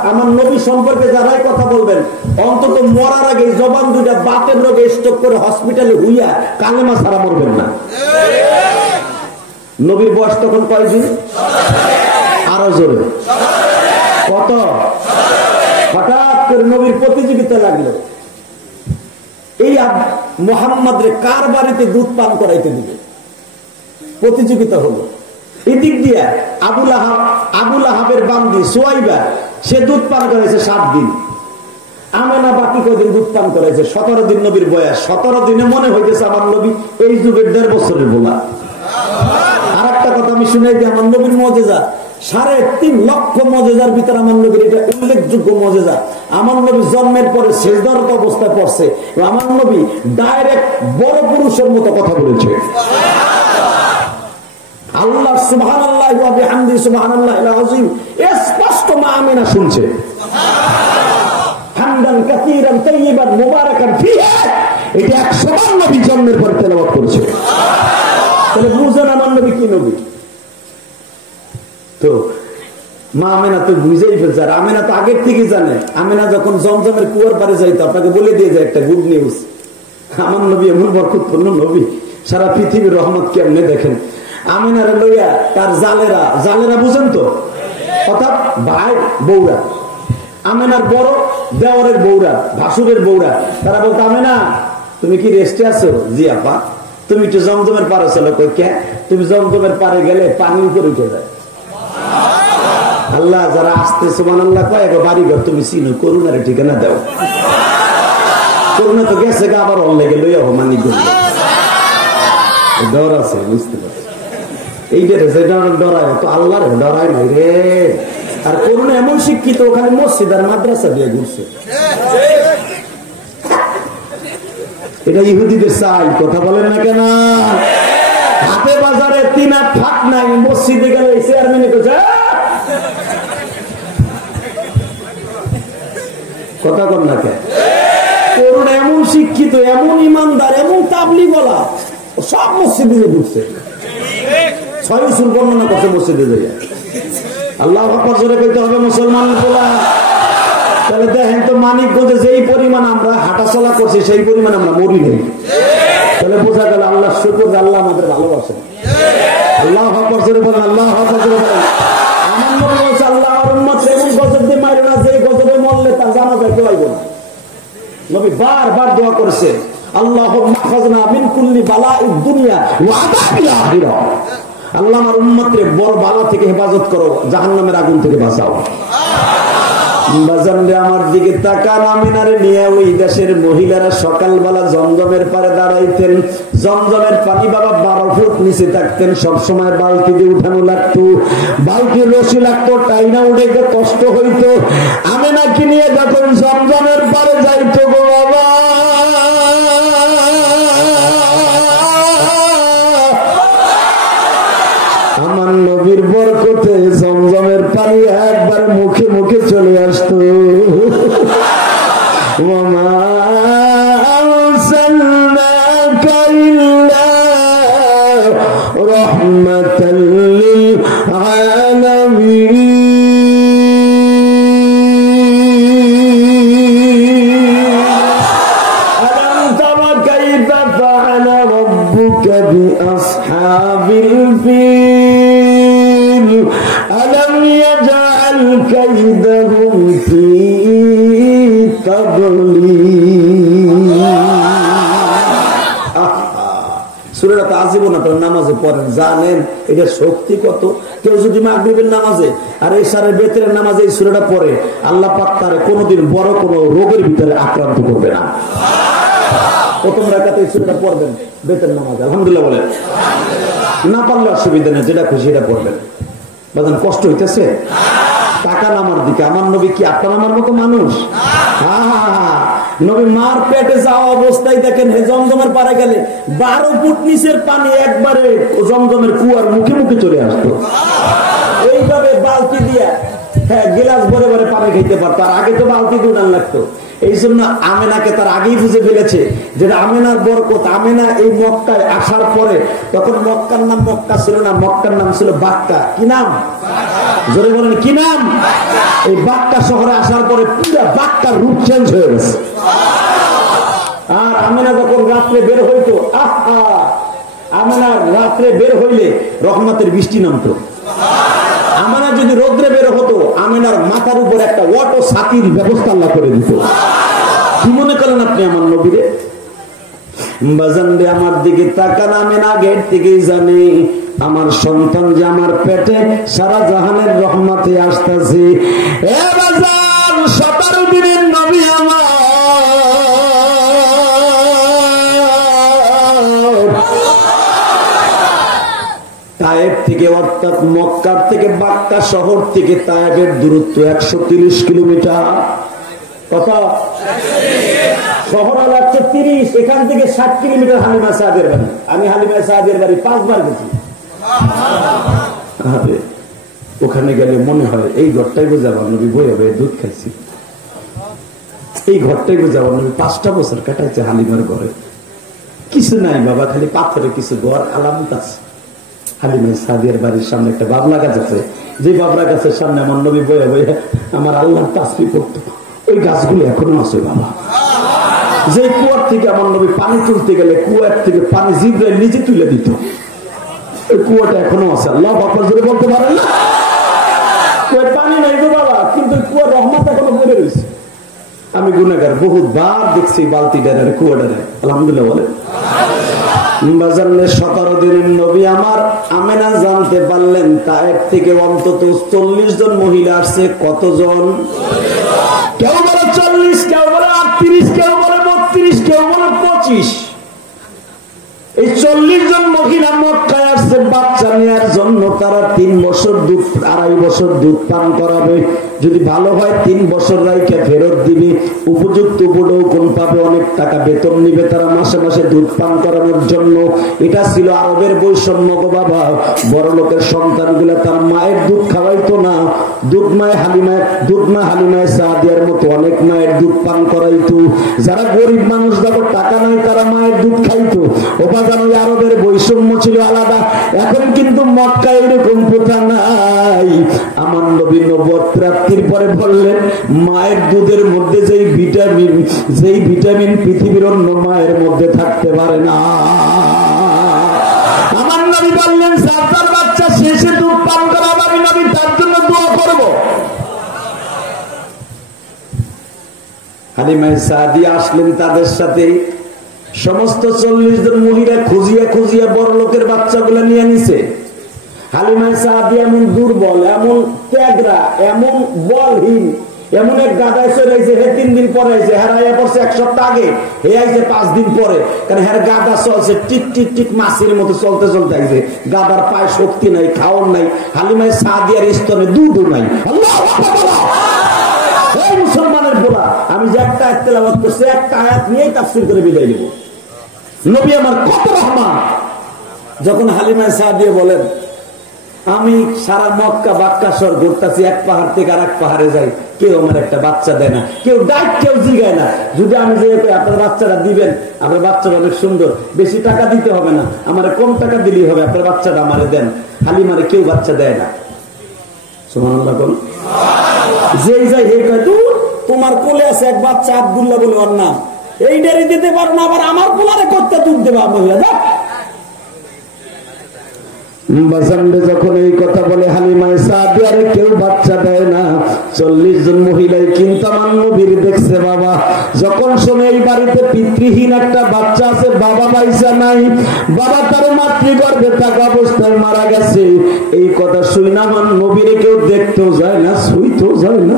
আমার নবী সম্পর্কে যারাই কথা বলবেন, অন্তত মরার আগে জবান দুটা বাতের রোগে স্ট্রোক করে হসপিটালে হইয়া কালেমা ছাড়া মরবেন না। নবীর বয়স তখন কয়দিন? আরো জোরে কত? হঠাৎ করে নবীর প্রতিযোগিতা লাগলো, এই মোহাম্মদ রে কার বাড়িতে দুধ পান করাইতে দিবে। প্রতিযোগিতা হলো। এদিক দিয়ে আবুল আহাবের বান্দি সোয়াইবা, সে দুধ পান করাইছে 7 দিন। আমেনা বাকি কয়দিন দুধ পান করেছে, 17 দিন নবীর বয়স, 17 দিনে মনে হইতেছে আমার নবী এই যুগের 1.5 বছরের বোলা। আর একটা কথা আমি শুনাই দিই, আমার নবীর মজেজা 3.5 লক্ষ মজেজার ভিতরে আমার নবীর এটা উল্লেখযোগ্য মজেজা। আমার নবী জন্মের পরে সেজদারত অবস্থায় পড়ছে, আমার নবী ডাইরেক্ট বড় পুরুষের মতো কথা বলেছে। আল্লাহ সুবহানাল্লাহি ওয়া বিহামদিহি সুবহানাল্লাহিল আযীম স্পষ্ট মা আমিনা শুনছে। হামদান কাসীরান তাইয়িবান মুবারাকান ফিহি, এটা 100 বার নবী জন্মের পর তেলাওয়াত করেছে। তাহলে বুঝেন আমার নবী কি নবী। তো মা আমিনা তো বুঝেই ফেলছে, আর আমিনা তো আগের থেকে জানে। আমিনা যখন জমজমের কুয়ার পারে যাইতো, আপনাকে বলে দিয়ে যায় একটা গুড নিউজ, আমার নবী এমন বরকতপূর্ণ নবী, সারা পৃথিবীর রহমত কেমনে দেখেন। আমিনারে লইয়া তার জালেরা বুঝেন তো, অর্থাৎ ভাই বউরা, আমিনার বড় দেওরের বউরা, ভাসুরের বউরা, তারা বলতো আমিনা তুমি কি রেস্টে আছো? জি আপা। তুমি একটু জমজমের পারে চলো। কই কে? তুমি জমজমের পারে গেলে পানি উপরে উঠে যায়। আল্লাহ যারা আসতে সুবহানাল্লাহ কয়, বাড়ি ঘর তুমি চিনো, করুণার ঠিকানা দাও। করুণা তো গেছে গা, আবার অন লেগে লইয়া মানি ডর আছে, বুঝতে পারছি। এইটারে যেটা ডরায় তো আল্লাহরে ডরায় নাই রে। আর করুণা এমন শিক্ষিত, ওখানে মসজিদ আর মাদ্রাসা দিয়ে ঘুরছে। এটা ইহুদিদের চাই, কথা বলেন না কেন? হাতে বাজারে 3 হাত ফাঁক নাই, মসজিদে গেলে চেয়ারম্যানে কথা কর না কে? করুণা এমন শিক্ষিত, এমন ইমানদার, এমন তাবলীগওয়ালা, সব মসজিদে ঢুকছে। 6 উসুল বর্ণনা করছে মসজিদে যাইয়া। আল্লাহু আকবার জোরে কইতে হবে মুসলমান বলা। তাহলে দেখেন তো মানিকগঞ্জে যেই পরিমাণ আমরা হাঁটাচলা করছি, সেই পরিমাণ আমরা মরি নেই। তাহলে বোঝা গেল আল্লাহ শুকর, আল্লাহ আমাদের ভালোবাসেন। আল্লাহু আকবার জোরে বলেন, আল্লাহু আকবার জোরে বলেন। আমার মনে হচ্ছে আল্লাহর উম্মত এমন গজব দিয়ে মারে না, যে গজবে মরলে তার জানাজা কেউ আইব না। নবী বারবার দোয়া করেছে, আল্লাহুম্মা হফাজনা মিন কুল্লি বালাইদ দুনিয়া ওয়া আযাবিল আখিরাহ। আল্লাহ আমার উম্মতকে বড় বালা থেকে হেফাজত করো, জাহান্নামের আগুন থেকে বাঁচাও। বাজারে আমার দিকে তাকান, আমিনারে নিয়ে ওই দেশের মহিলারা সকালবেলা জমজমের পারে দাঁড়াইতেন। জমজমের পানি বাবা 12 ফুট নিচে থাকতেন, সবসময় বালতি দিয়ে উঠানো লাগতো, বালতির রশি লাগতো, টাইনা উঠাইতে কষ্ট হইতো। আমিনাকে নিয়ে যখন জমজমের পারে যাইতো গো বাবা, আমার নবীর বরকতে জমজমের পানি একবার মুখে মুখে চলে আসতো। ওমা আরসালনাকা ইল্লা রাহমাতাল লিল আলামিন। আলাম তারা কাইফা ফাআলা রাব্বুকা বিআসহাবিল ফিল আলাম ইয়াজআল কাইদাহুম ফি তাদলিল। সূরাটা তাজিবুন আপনারা নামাজে পড়েন, জানেন এটা শক্তি কত। কেউ যদি মাগরিবের নামাজে আর ইশারের বেতরের নামাজে এই সূরাটা পড়ে, আল্লাহ পাক তারে কোনোদিন বড় কোনো রোগের ভিতরে আক্রান্ত করবে না। প্রথম রাকাতে এই সূরাটা পড়বেন বেতরের নামাজে, আলহামদুলিল্লাহ বলেন। না পারলে অসুবিধা নেই, যেটা খুশি এটা পড়বেন। বাজান কষ্ট হইতেছে? টাকা নামার দিকে আমার নবী কি আপনার আমার মতো মানুষ? নবী মার পেটে যাওয়া অবস্থায় দেখেন জমজমের পারে গেলে 12 ফুট নিচের পানি একবারে জমজমের কুয়ার মুখে মুখে চলে আসতো। এইভাবে বালতি দিয়া গিলাস ভরে ভরে পানি খেতে পারতো। আর আগে তো বালতি দিয়ে উঠান লাগতো। এই জন্য আমেনাকে তার আগেই বুঝে ফেলেছে যে আমেনার বরকত। আমেনা এই মক্কায় আসার পরে, তখন মক্কার নাম মক্কা ছিল না, মক্কার নাম ছিল বাক্কা। কি নাম? জোরে বলেন কি নাম? এই বাক্কা শহরে আসার পরে পুরো বাক্কার রূপ চেঞ্জ হয়ে গেছে। আর আমেনা যখন রাত্রে বের হইতো, আমেনা রাত্রে বের হইলে রহমতের বৃষ্টি নামতো। আমেনা যদি রোদ্রে বের হতো, আমেনার মাথার উপর একটা অটো ছাতির ব্যবস্থা আল্লাহ করে দিত। কি মনে করেন আপনি আমার নবীরে? বাজান রে আমার দিকে তাকান, আমেনা গেট থেকেই জানি আমার সন্তান যে আমার পেটে সারা জাহানের রহমতে আসতেছে। এ বাজান 17 দিনের নবী আমার তায়েফ থেকে অর্থাৎ মক্কার থেকে বাক্কা শহর থেকে তায়েফের দূরত্ব 130 কিলোমিটার। কত? শহর হলো 130, এখান থেকে 60 কিলোমিটার হালিমা সাদের বাড়ি। আমি হালিমা সাদের বাড়ি 5 বার গেছি। ওখানে গেলে মনে হয় এই ঘরটাই বোঝাবার নবী বয়ে বয়ে দুধ খাইছি, এই ঘরটাই বোঝাবার নবী 5টা বছর কাটাইছে হালিমার ঘরে। কিছু নাই বাবা, খালি পাথরে কিছু ঘর আলামত আছে। হালিমা সাদিয়ার বাড়ির সামনে একটা বাবলা গাছ আছে, যে বাবলা গাছের সামনে আমার নবী বয়ে বয়ে আমার আল্লাহর তাসবিহ করতো। ওই গাছগুলো এখনো আছে বাবা। যে কুয়ার থেকে আমার নবী পানি তুলতে গেলে কুয়ার থেকে পানি জিব্রাইল নিজে তুলে দিত, ওই কুয়াটা এখনো আছে। আল্লাহু আকবার জোরে বলতে পারেন না? কুয়ার পানি নাই গো বাবা, কিন্তু কুয়ার রহমত এখনো পড়ে রয়েছে। আমি গুনাহগার, বহুবার দেখছি বালতিটার কুয়াটারে। আলহামদুলিল্লাহ বলে 17 দিনের নবী আমার আমেনা জানতে পারলেন তায়েফ থেকে অন্তত 40 জন মহিলা আসছে। কতজন? কেউ বলে 40, কেউ বলে 38, কেউ বলে 32, কেউ বলে 25। এই 40 জন মহিলা মক্কায় আসছে বাচ্চা নেওয়ার জন্য। তারা 3 বছর দুধ, 2.5 বছর দুধ পান করাবে। যদি ভালো হয় 3 বছর রাইখে ফেরত দিবে। উপযুক্ত উপঢৌকন পাবে, অনেক টাকা বেতন নিবে তারা মাসে মাসে দুধ পান করানোর জন্য। এটা ছিল আরবের বৈষম্য গো বাবা। বড় লোকের সন্তানগুলা তার মায়ের দুধ খাওয়াইতো না। দুধ মা হালিমায় সাদিয়ার মতো অনেক মায়ের দুধ পান করাইতো। যারা গরিব মানুষ, যাদের টাকা নাই, তারা মায়ের দুধ খাইতো। ওই আরবের বৈষম্য ছিল আলাদা। এখন কিন্তু মক্কায় এরকম প্রথা নাই। আমার নবী নবুয়ত প্রাপ্তির পরে বললেন মায়ের দুধের মধ্যে যেই ভিটামিন পৃথিবীর অন্য মায়ের মধ্যে থাকতে পারে না। আমার নবী বললেন যার বাচ্চা শেষে দুধ পান করাবে আমি নবী তার জন্য দোয়া করব। হালিমা সাদিয়া আসলেন, তাদের সাথে সমস্ত 40 জন মহিলা খুঁজিয়া খুঁজিয়া বড় লোকের বাচ্চাগুলা নিয়ে নিছে। হালিমা সাদিয়া এমন দুর্বল, এমন ত্যাগরা, এমন বলহীন, এমন এক গাদায় চলে আইছে। হে 3 দিন পরে আইছে, হেরাইয়া পড়ছে 1 সপ্তাহ আগে, হে আইছে 5 দিন পরে। কারণ হের গাদা চলছে টিক টিক টিক মাছের মতো চলতে চলতে আইছে। গাদার পায়ে শক্তি নাই, খাওয়ার নাই। হালিমা সাদিয়ার স্তনে দুধও নাই। আল্লাহু আকবার। এই মুসলমানের বোলা, আমি যে একটা আয়াত তেলাওয়াত করছি, একটা আয়াত নিয়েই তাফসীর করে বিদায় দেব। নবী আমার কত রহমান। যখন হালিমা সাদিয়া বলেন আমি সারা মক্কা বাক্কা শহর ঘুরতেছি, এক পাহাড় থেকে আর এক পাহাড়ে যাই, কেউ আমার একটা বাচ্চা দেয় না, কেউ ডাক, কেউ জিগায় না। যদি আমি যে আপনার বাচ্চাটা দিবেন, আপনার বাচ্চাটা অনেক সুন্দর, বেশি টাকা দিতে হবে না, আমার কম টাকা দিলেই হবে, আপনার বাচ্চাটা আমারে দেন। হালিমারে কেউ বাচ্চা দেয় না। সুবহানাল্লাহ বল। যেই যাই হে কয় তোমার কোলে আছে এক বাচ্চা আব্দুল্লাহ বলে ওর নাম, এইটারই দিতে পারো না, আবার আমার কোলারে করতে দুধ দেবা মহিলা। যখন এই কথা বলে হালিমা সাদিয়ারে কেউ বাচ্চা দেয় না। 40 জন মহিলাই কিন্তু আমার নবীর দেখছে বাবা। যখন শুনে এই বাড়িতে পিতৃহীন একটা বাচ্চা আছে, বাবা পয়সা নাই, বাবা তার মাতৃগর্ভে থাকা অবস্থায় মারা গেছে, এই কথা শুনে আমার নবীরে কেউ দেখতেও যায় না, শুইতেও যায় না।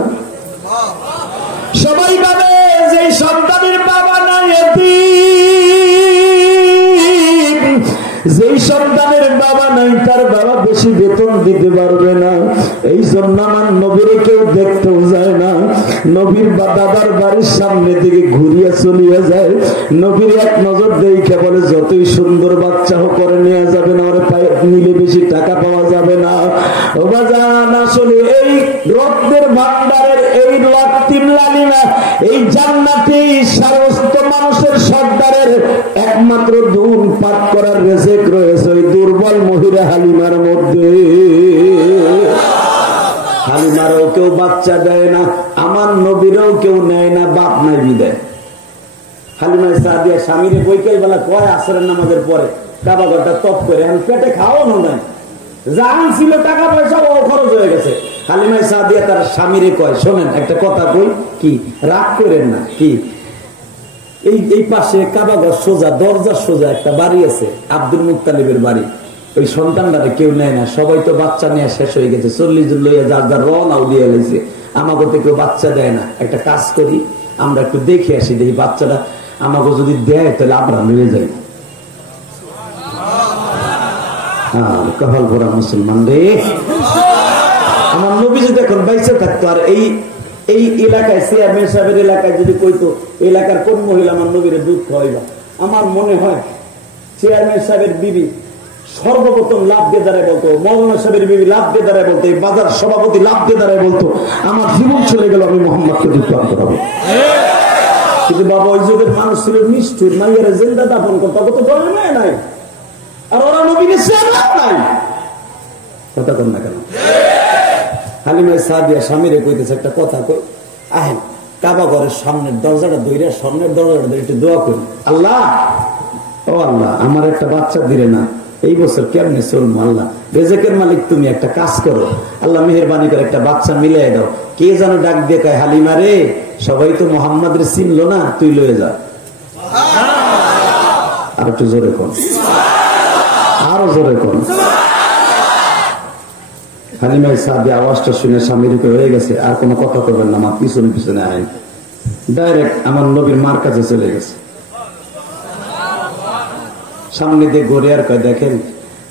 সবাই ভাবে যে সন্তানের বাবা নাই, যেই সন্তানের বাবা নাই তার বাবা বেশি বেতন দিতে পারবে না। এই জন্য আমার নবীরে কেউ দেখতেও যায় না। নবীর বা দাদার বাড়ির সামনে দিকে ঘুরিয়া চলিয়া যায়। নবীর এক নজর দেখে বলে যতই সুন্দর বাচ্চা হোক করে নেওয়া যাবে না, ওরে পায়ে নিলে বেশি টাকা পাওয়া যাবে না। ও বাজান, আসলে এই রত্নের ভান্ডারের এই লক্ষ্মীর লালিমা, এই জান্নাতি সমস্ত মানুষের সর্দারের একমাত্র দূর পাঠ করার রেজেক রয়েছে ওই দুর্বল মহিলা হালিমার মধ্যে। হালিমারও কেউ বাচ্চা দেয় না, আমার নবীরও কেউ নেয় না, বাপ নাই বিদায়। হালিমা সাদিয়া স্বামীর বৈকাল বেলা কয় আসরের নামাজের পরে কাবা ঘরটা তপ করে, আমি পেটে খাওয়ানো নাই, জান ছিল টাকা পয়সা ও খরচ হয়ে গেছে। হালিমা সাদিয়া তার স্বামীরে কয় শোনেন একটা কথা কই, কি রাগ করেন না, কি এই পাশে কাবাঘর সোজা, দরজার সোজা একটা বাড়ি আছে, আব্দুল মুত্তালিবের বাড়ি। ওই সন্তানটারে কেউ নেয় না, সবাই তো বাচ্চা নিয়ে শেষ হয়ে গেছে, 40 জন লইয়া যার যার রওনাও দিয়ে গেছে, আমাকে তো কেউ বাচ্চা দেয় না। একটা কাজ করি, আমরা একটু দেখে আসি, দেখি বাচ্চাটা আমাকে যদি দেয় তাহলে আমরা নিয়ে যাই। কপাল ভরা মুসলমান রে। আমার নবী যদি এখন বাইসে থাকতো আর এই এলাকায় চেয়ারম্যান সাহেবের এলাকায় যদি কইতো এলাকার কোন মহিলা আমার নবীর দুধ খাওয়াইবা, আমার মনে হয় চেয়ারম্যান সাহেবের বিবি সর্বপ্রথম লাভ দিয়ে দাঁড়ায় বলতো, মৌলানা সাহেবের বিবি লাভ দিয়ে দাঁড়ায় বলতো, এই বাজার সভাপতি লাভ দিয়ে দাঁড়ায় বলতো আমার জীবন চলে গেল, আমি মোহাম্মদকে দুধ পান করাবো। কিন্তু বাবা ওই যুগের মানুষ ছিল নিষ্ঠুর, মাইয়ারা জিন্দা দাফন করতো, কত দয়া নাই, আর ওরা নবীকে চেনা নাই। কথা কর না কেন? হালিমা সাদিয়া স্বামীরে কইতেছে একটা কথা কই, আহেন কাবা ঘরের সামনের দরজাটা ধইরা সামনের দরজাটা ধরে একটু দোয়া করি, আল্লাহ ও আল্লাহ আমার একটা বাচ্চা দিলে না, এই বছর কেমনে চলবো, আল্লাহ রেজেকের মালিক তুমি, একটা কাজ করো আল্লাহ, মেহেরবানি করে একটা বাচ্চা মিলাই দাও। কে যেন ডাক দিয়ে কয়, হালিমা রে সবাই তো মোহাম্মদ রে চিনলো না, তুই লয়ে যা। আর একটু জোরে কর, আরো জোরে কর। হালিমা সাদিয়া আওয়াজটা শুনে স্বামীর উপরে হয়ে গেছে, আর কোনো কথা করবেন না, আমার পিছনে পিছনে আইন ডাইরেক্ট আমার নবীর মার কাছে চলে গেছে। সামনে দিয়ে গড়ে আর কয়, দেখেন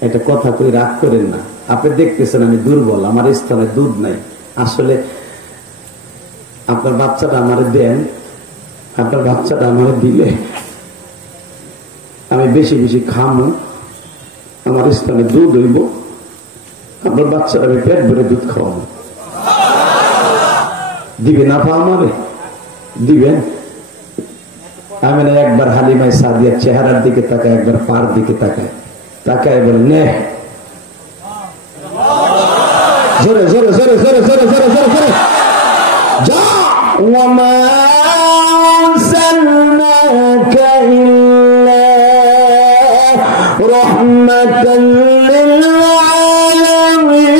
একটা কথা কই, রাগ করেন না, আপনি দেখতেছেন আমি দুর্বল, আমার স্থানে দুধ নাই, আসলে আপনার বাচ্চাটা আমারে দেন, আপনার বাচ্চাটা আমারে দিলে আমি বেশি বেশি খামো, আমার স্থানে দুধ হইব, আপনার বাচ্চারা আমি পেট ভরে দুধ খাওয়াবো। দিবেন আপা আমারে? দিবেন? আমি না একবার হালিমা সাদিয়ার চেহারার দিকে তাকায়, একবার পার দিকে তাকায়, তাকায় বলে নে, জোরে জোরে জোরে জোরে জোরে জোরে জোরে জোরে যা, ওয়ামা আরসালনাকা ইল্লা রাহমাতাল লিল আলামিন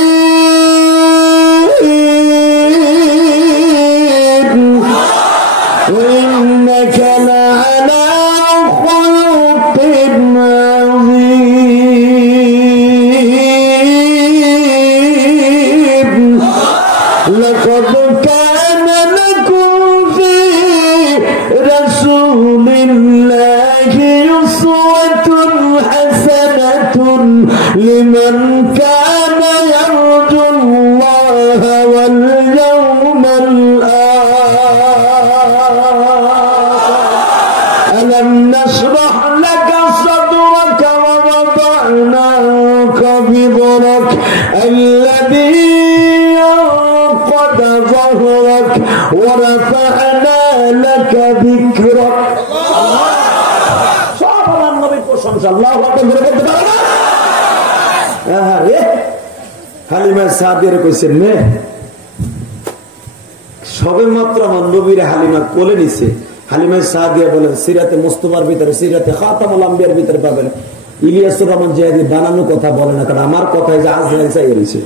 ওয়া ইন্নাকা লা'আলা খুলুকিন আযীম। লাকাদ কানা লাকুম ফি রাসূলিল্লাহি উসওয়াতুন হাসানাতুন লিমান কানা ইয়ারজুল্লাহা ওয়াল ইয়াওমাল আখির। আলাম নাশরাহ লাকা সাদরাকা ওয়া ওয়াদা'না আনকা বিদরাক আল্লাযী قد ظهرك ورفعنا لك ذكرك। সব আমার নবীর প্রশংসা, আল্লাহু আকবার বলে বলতে পারে না? আরে হালিমা সাদিয়ার কইছেন নে, সবে মাত্র আমার নবীর হালিমা কোলে নিছে। হালিমা সাদিয়া বলেন সিরাতে মুস্তাফার ভিতরে, সিরাতে খাতামুল আম্বিয়ার ভিতরে পাবেন, ইলিয়াসুর রহমান জিয়াদি বানানো কথা বলে না, কারণ আমার কথাই যে আজরাইল চাইয়ে রয়েছে,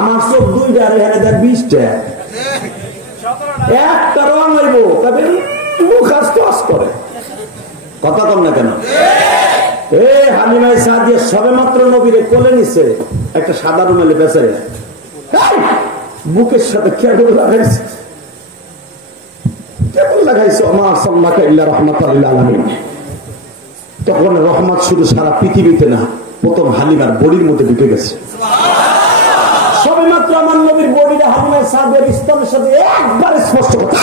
আমার চোখ দুইটা, এখানে 20টা, একটা রং হইব, তবে মুখ আস্তে করে, কথা কম না কেন? হালিমা সাদিয়া সবে মাত্র নবীরে কোলে নিছে, একটা সাদা রুমালে বেচারে বুকের সাথে কেবল লাগাইছে, কেবল লাগাইছে আমার সাল্লাকা ইল্লা রাহমাতাল লিল আলামিন। তখন রহমত শুধু সারা পৃথিবীতে না, প্রথম হালিমার বডির মধ্যে ঢুকে গেছে। সবে মাত্র আমার নবীর বডিটা হালিমা সাদিয়ার স্তনের সাথে একবার স্পষ্ট কথা,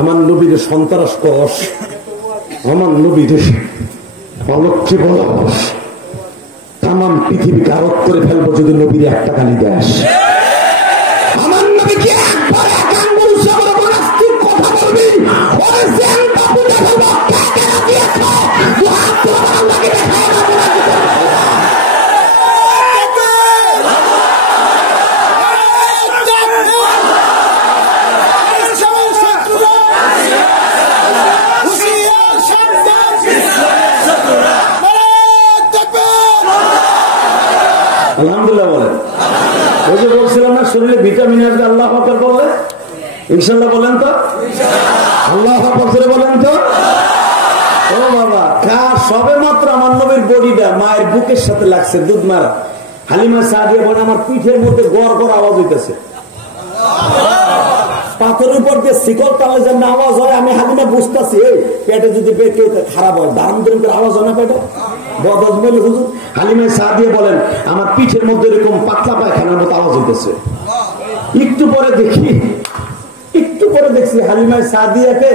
আমার নবীর সন্ত্রাস কষ, আমার নবীর অলক্ষী বলস, তাম পৃথিবীকে আরোপ করে ফেলবো যদি নবীর একটা গালি দেশ। আমার নবীকে একবার একাঙ্গুল সাগর নাস্তিক কথা বলবি, ওরে সেন বাবু দেখাবো কে কেন দিয়েছ, তুই হাত ধরে আল্লাহকে দেখা। আলহামদুলিল্লাহ বলেন। ওই যে বলছিলাম না শরীরে ভিটামিন আসবে, আল্লাহ আকবার বললে ইনশাল্লাহ বলেন তো, আল্লাহ আকবার বলেন তো। ও বাবা, সবে মাত্র আমার নবীর বডিটা মায়ের বুকের সাথে লাগছে, দুধ মারা। হালিমা সাদিয়া বলে আমার পিঠের মধ্যে গড় গড় আওয়াজ হইতেছে, পাথরের উপর দিয়ে শিকল টানলে যেন আওয়াজ হয়, আমি হালিমা বুঝতেছি পেটে যদি কেউ খারাপ হয় দারুণ দারুণ করে আওয়াজ হয় না পেটে। হুজুর হালিমা সাদিয়া বলেন আমার পিঠের মধ্যে এরকম পাতলা পায়খানার মতো আওয়াজ হইতেছে। একটু পরে দেখছি হালিমা সাদিয়াকে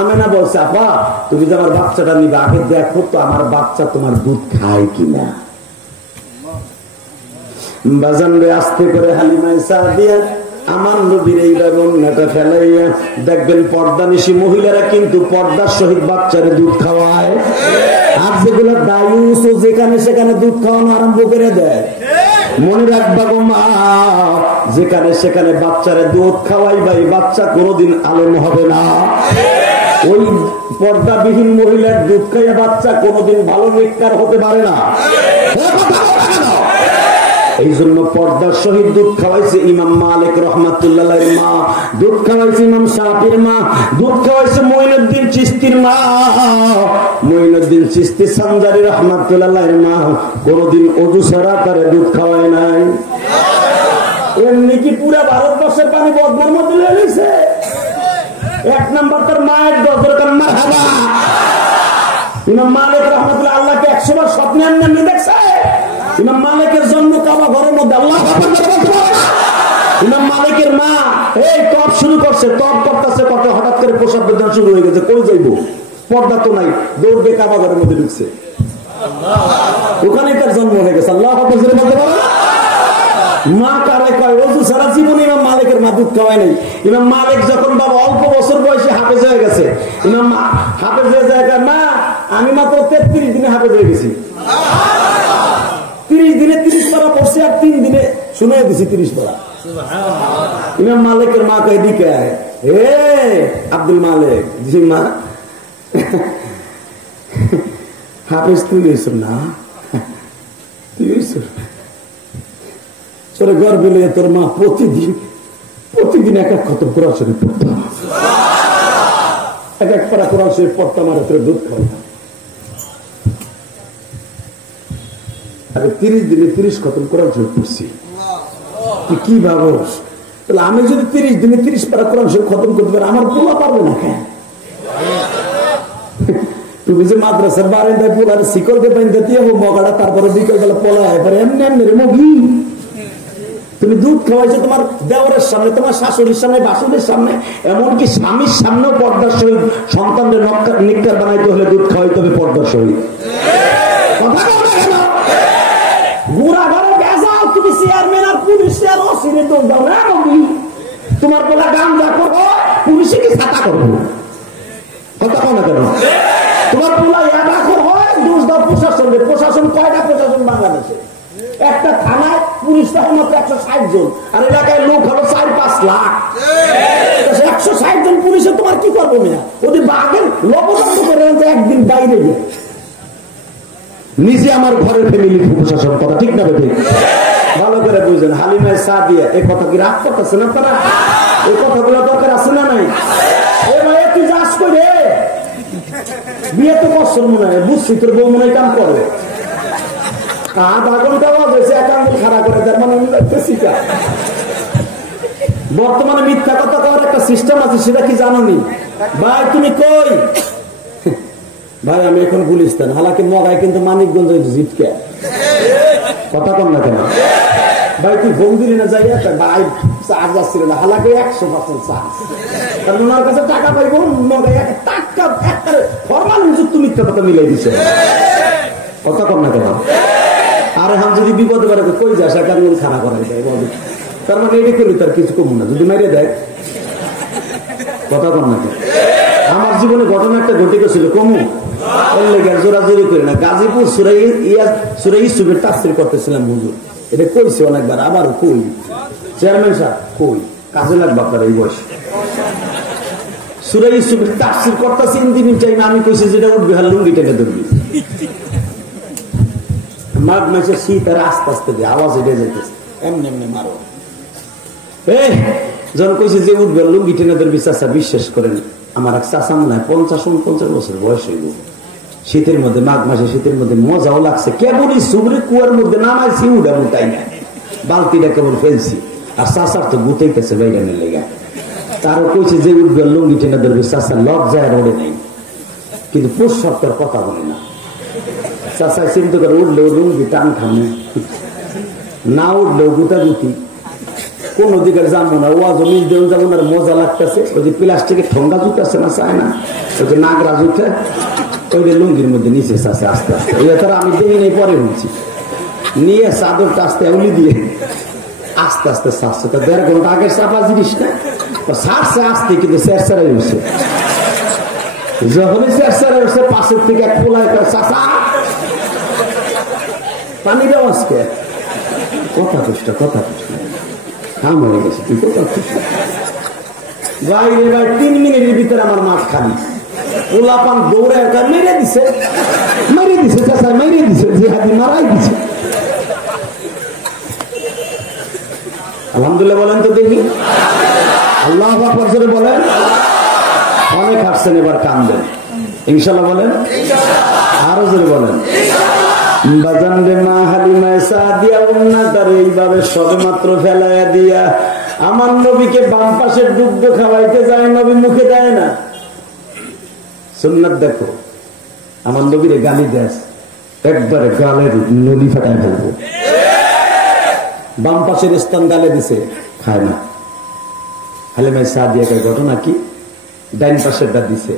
আমেনা বলছে, আপা তুমি যে আমার বাচ্চাটা নিবে আগে দেখো তো আমার বাচ্চা তোমার দুধ খায় কিনা। বাজান রে আস্তে করে হালিমা সাদিয়া আমার নবীর এইভাবে অন্যটা ফেলাইয়া দেখবেন পর্দানিশী মহিলারা কিন্তু পর্দার সহিত বাচ্চারে দুধ খাওয়ায়। আর যেগুলো দায়ুস ও যেখানে সেখানে দুধ খাওয়ানো আরম্ভ করে দেয়, মনে রাখবা গো মা, যেখানে সেখানে বাচ্চারে দুধ খাওয়াই ভাই বাচ্চা কোনোদিন আলেম হবে না। ওই পর্দাবিহীন মহিলার দুধ খাইয়া বাচ্চা কোনোদিন ভালো নেককার হতে পারে না। এই জন্য পর্দার সহিত দুধ খাওয়াইছে ইমাম মালিক রহমাতুল্লাহের মা, দুধ খাওয়াইছে ইমাম শাফির মা, দুধ খাওয়াইছে মঈনুদ্দিন চিশতির মা। মঈনুদ্দিন চিশতি সানজারি রহমাতুল্লাহের মা কোনদিন ওযু ছাড়া তারে দুধ খাওয়ায় নাই। এমনি কি পুরা ভারতবর্ষের পানি বদনার মধ্যে লেগেছে। এক নম্বর তার মায়ের দরকার মারহাবা। ইমাম মালিক রহমাতুল্লাহ আল্লাহকে 100 বার স্বপ্নে এমনি দেখছে। ইমাম মালিকের জন্ম কাবা ঘরের মধ্যে। আল্লাহ ইমাম মালিকের মা এই তপ শুরু করছে, তপ করতেছে কত হঠাৎ করে প্রসাব বেদনা শুরু হয়ে গেছে। কই যাইবো, পর্দা তো নাই, দৌড় দিয়ে কাবা ঘরের মধ্যে ঢুকছে। ওখানেই তার জন্ম হয়ে গেছে। আল্লাহ বলতে পারে মা কারে কয় ওযু সারা জীবন ইমাম মালিকের মা দুধ খাওয়ায় নাই। ইমাম মালিক যখন বাবা অল্প বছর বয়সে হাফেজ হয়ে গেছে, ইমাম হাফেজ হয়ে যায় মা আমি মাত্র 33 দিনে হাফেজ হয়ে গেছি। 30 দিনে 30 পারা পড়ছে আর 3 দিনে শুনে দিছি 30 পারা। ইমাম মালিকের মা কয় দিকে হে আব্দুল মালিক, জি মা হাফেজ তুই হয়েছ না, তুই হয়েছ তোর গর্বে লিয়ে তোর মা প্রতিদিন এক এক খতম কোরআন শরীফ পড়তাম, এক এক পারা কোরআন শরীফ পড়তাম আর তোর দুধ খাওয়াতাম। আরে 30 দিনে 30 খতম কোরআন শরীফ পড়ছি, তুই কি ভাবো? তাহলে আমি যদি 30 দিনে 30 পারা কোরআন শরীফ খতম করতে পারি আমার পোলা পারবে না কেন? তুমি যে মাদ্রাসার বারান্দায় পোলার শিকল দিয়ে বাইন্ধে দিয়ে মগাটা তারপরে বিকেল বেলা পোলা এবারে এমনি এমনি রে মগি। তুমি দুধ খাওয়াইছো তোমার দেওয়ারের সামনে, তোমার শাশুড়ির সামনে, বাসুদের সামনে, এমনকি স্বামীর সামনেও পর্দার সহিত সন্তানদের নিকার বানাইতে হলে দুধ খাওয়াইতে হবে পর্দার সহিত। তুমি চেয়ারম্যান আর পুলিশে আর অসিরে দোষ দাও না, তোমার বলা গান যা করো পুলিশে কি ছাতা করবো কথা কো না কেন? তোমার পোলা এবার হয় দোষ দাও প্রশাসনের। প্রশাসন কয়টা প্রশাসন বাংলাদেশে? একটা থানায় পুলিশ তখন মাত্র 160 জন, আর এলাকায় লোক হলো 4-5 লাখ। 160 জন পুলিশে তোমার কি করবো মেয়া? ওদের বাঘের লবদণ্ড করে একদিন বাইরে গিয়ে নিজে আমার ঘরের ফ্যামিলি প্রশাসন কথা ঠিক না বেঠিক? ভালো করে বুঝেন। হালিমা সাদিয়া এই কথা কি রাগ করতেছে না তারা? এই কথাগুলো দরকার আছে না নাই? এ ভাই তুই যাস করে বিয়ে তো করছ মনে হয়, বুঝছি তোর বউ মনে হয় কাম করে। আধা ঘন্টা বাজেছে এক আঙ্গুল খাড়া করে, তার মানে বর্তমানে মিথ্যা কথা কওয়ার একটা সিস্টেম আছে, সেটা কি জানো নি? ভাই তুমি কই? ভাই আমি এখন গুলিস্তান, হালাকি মগায় কিন্তু মানিকগঞ্জ জিতকে কথা কম না কেন? ভাই তুই ফোন দিলি না যাই ভাই চার্জ আসছিল না, হালাকি 100% চার্জ, কারণ ওনার কাছে টাকা পাইব মগায় টাকা ফরমাল নিযুক্ত মিথ্যা কথা মিলাই দিছে কথা কম না কেন? আর এখন যদি বিপদে পারে কই যাস এক আঙ্গুল খাড়া করাই দেয়, তার মানে এটা করলি তার কিছু কম না, যদি মেরে দেয় কথা কম না কেন? আমার জীবনে ঘটনা একটা ঘটে গেছিল কমু জোরাজোরি করি না। গাজীপুর সুরাই ইউসুফের তাফসীর করতেছিলাম হুজুর, এটা কইছে অনেকবার, আবার কই চেয়ারম্যান সাহেব কই কাজে লাগবে আপনার এই বয়স। সুরাই ইউসুফের তাফসীর করতেছি ইন টাইমে আমি কইছি যেটা উঠবে হার লুঙ্গি টেনে ধরবি। মাঘ মাসে শীত আর আস্তে আস্তে আওয়াজ উঠে যাইতেছে এমনি এমনি মারো। যখন কইছে যে উঠবে লুঙ্গি টেনে ধরবি, চাচা বিশ্বাস করেন আমার এক চাচা মনে হয় 50 বছর বয়স হইল। শীতের মধ্যে মাঘ মাসে শীতের মধ্যে মজাও লাগছে, কেবলই সুবরে কুয়ার মধ্যে নামাইছি উড়া মুটাই না, বালতিটা কেবল ফেলছি আর চাচার তো গুতাইতেছে বাইগানের লেগে। তারও কইছে যে উঠবে লুঙ্গি টেনে ধরবে চাচা লজ্জায় রোডে নেই, কিন্তু পুরুষ সপ্তাহের কথা বলে না। চাচা চিন্তা করে উঠলেও লুঙ্গি টান খামে, না উঠলেও গুতাগুতি, কোন দিকে যাবো না, ওয়া জমি দেও যাবো না, মজা লাগতেছে। ওই যে প্লাস্টিকের ঠোঙ্গা জুত আছে না, চায় না, ওই যে নাগরা জুতে ওই যে লুঙ্গির মধ্যে নিচে চাষে আস্তে আস্তে, ওই তারা আমি দেখি নেই পরে হচ্ছি নিয়ে চাদরটা আস্তে উলি দিয়ে আস্তে আস্তে ছাড়ছে। তো 1.5 ঘন্টা আগের চাপা জিনিস না, ছাড়ছে আসতে, কিন্তু চেরচারাই উঠছে। যখনই চেরচারাই উঠছে পাশের থেকে এক পোলায় করে চাচা পানি দাও আজকে, কথা কষ্ট কথা কষ্ট কাম হয়ে গেছে, তুই কথা খুশি ভাই রে ভাই। 3 মিনিটের ভিতরে আমার মাঠ খালি, পোলাপান দৌড়ে মেরে দিছে চাচা, মেরে দিছে, জিহাদি মারাই দিছে। আলহামদুলিল্লাহ বলেন তো দেখি, আল্লাহু আকবার জোরে বলেন। অনেক হাসছেন, এবার কাঁদবেন ইনশাআল্লাহ বলেন, আরো জোরে বলেন। বাজান রে মা হালিমা সাদিয়া উন্নাতারে এইভাবে সবেমাত্র ফেলাইয়া দিয়া আমার নবীকে বাম পাশের দুগ্ধ খাওয়াইতে যায়, নবী মুখে দেয় না। সুন্নাত দেখো, আমার নবীরে গালি দেয়, একবারে গালের নলি ফাটায় ফেলবো। বাম পাশের স্থান গালে দিছে, খায় না। হালিমা সাদিয়া ঘটনা কি, ডাইন পাশেরটা দিছে,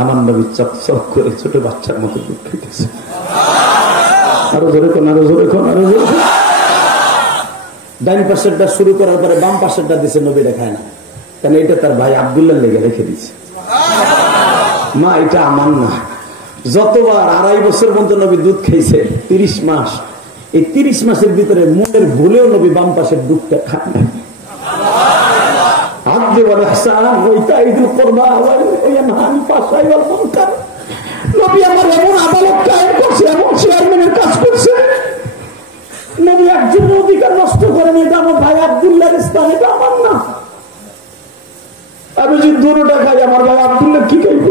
আমার নবী চকচক করে ছোট বাচ্চার মতো দুধ খাইতেছে। আরো জোরে কোন, আরো জোরে কোন, আরো জোরে। ডাইন পাশেরটা শুরু করার পরে বাম পাশেরটা দিছে, নবী দেখায় না, কারণ এটা তার ভাই আব্দুল্লাহ লেগে রেখে দিছে। মা এটা আমার না। যতবার 2.5 বছর পর্যন্ত নবী দুধ খাইছে, 30 মাস, এই 30 মাসের ভিতরে মনের ভুলেও নবী বাম পাশের দুধটা খায় না। নবী আমার এমন আদালত কায়েম করছে, এমন চেয়ারম্যানের কাজ করছে, নবী একজন অধিকার নষ্ট করেন। এটা আমার ভাই আব্দুল্লাহর স্থান, এটা আমার না। আমি যদি 2 টাকা খাই, আমার ভাই আব্দুল্লাহ কি খাইব?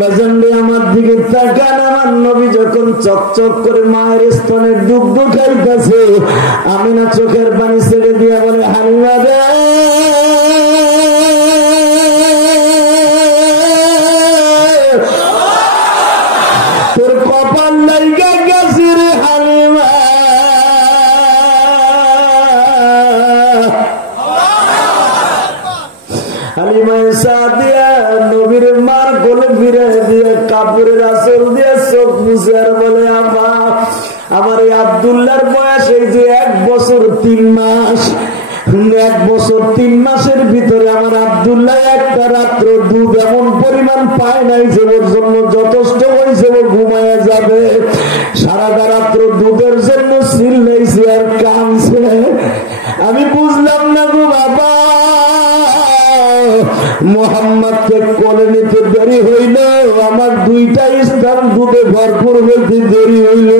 বাজানরে আমার দিকে তাকান, আমার নবী যখন চকচক করে মায়ের স্তনের দুগ্ধ খাইতেছে, আমি না চোখের পানি ছেড়ে দিয়া বলে, হালিমা রে তোর কপাল লাইগা গেছে রে হালিমা। হালিমা সাদিয়া নবীর মার কোলে ফিরে দিয়ে কাপড়ের আঁচল দিয়ে চোখ মুছে আর বলে, আমা আমার এই আব্দুল্লাহর বয়স এই যে 1 বছর 3 মাস, 1 বছর 3 মাসের ভিতরে আমার আব্দুল্লাহ একটা রাত্র দুধ এমন পরিমাণ পায় নাই যে ওর জন্য যথেষ্ট হয়েছে, ও ঘুমায় যাবে। সারাটা রাত্র দুধের জন্য চিল্লাইছে আর কাঁদছে। আমি বুঝলাম না গো বাবা, মোহাম্মদকে কোলে নিতে দেরি হইল, আমার 2টা স্থান দুধে ভরপুর হইতে দেরি হইল।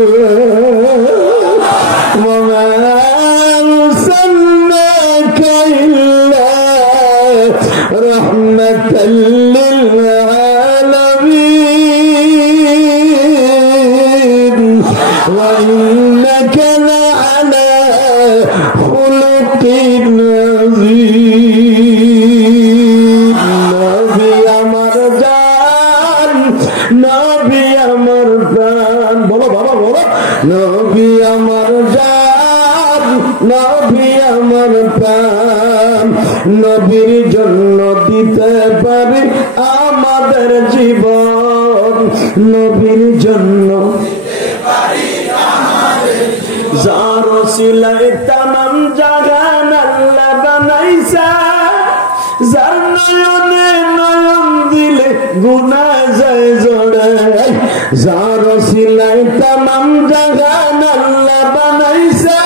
রহমাতাল লিল আলামিন ওয়া ইন্নাকা লাআলা খুলুকিন আযীম। নবী আমার জান, নবী আমার প্রাণ, বলো বাবা বলো, নবী আমার জান, নবী আমার প্রাণ। নবীর জন্য দিতে পারি আমাদের জীবন, নবীর জন্য যার ওসিলায় তামাম জাহান আল্লাহ বানাইছে, যার নয়নে নয়ন দিলে গুনাহ যায় জড়ে, যার ওসিলায় তামাম জাহান আল্লাহ বানাইছে,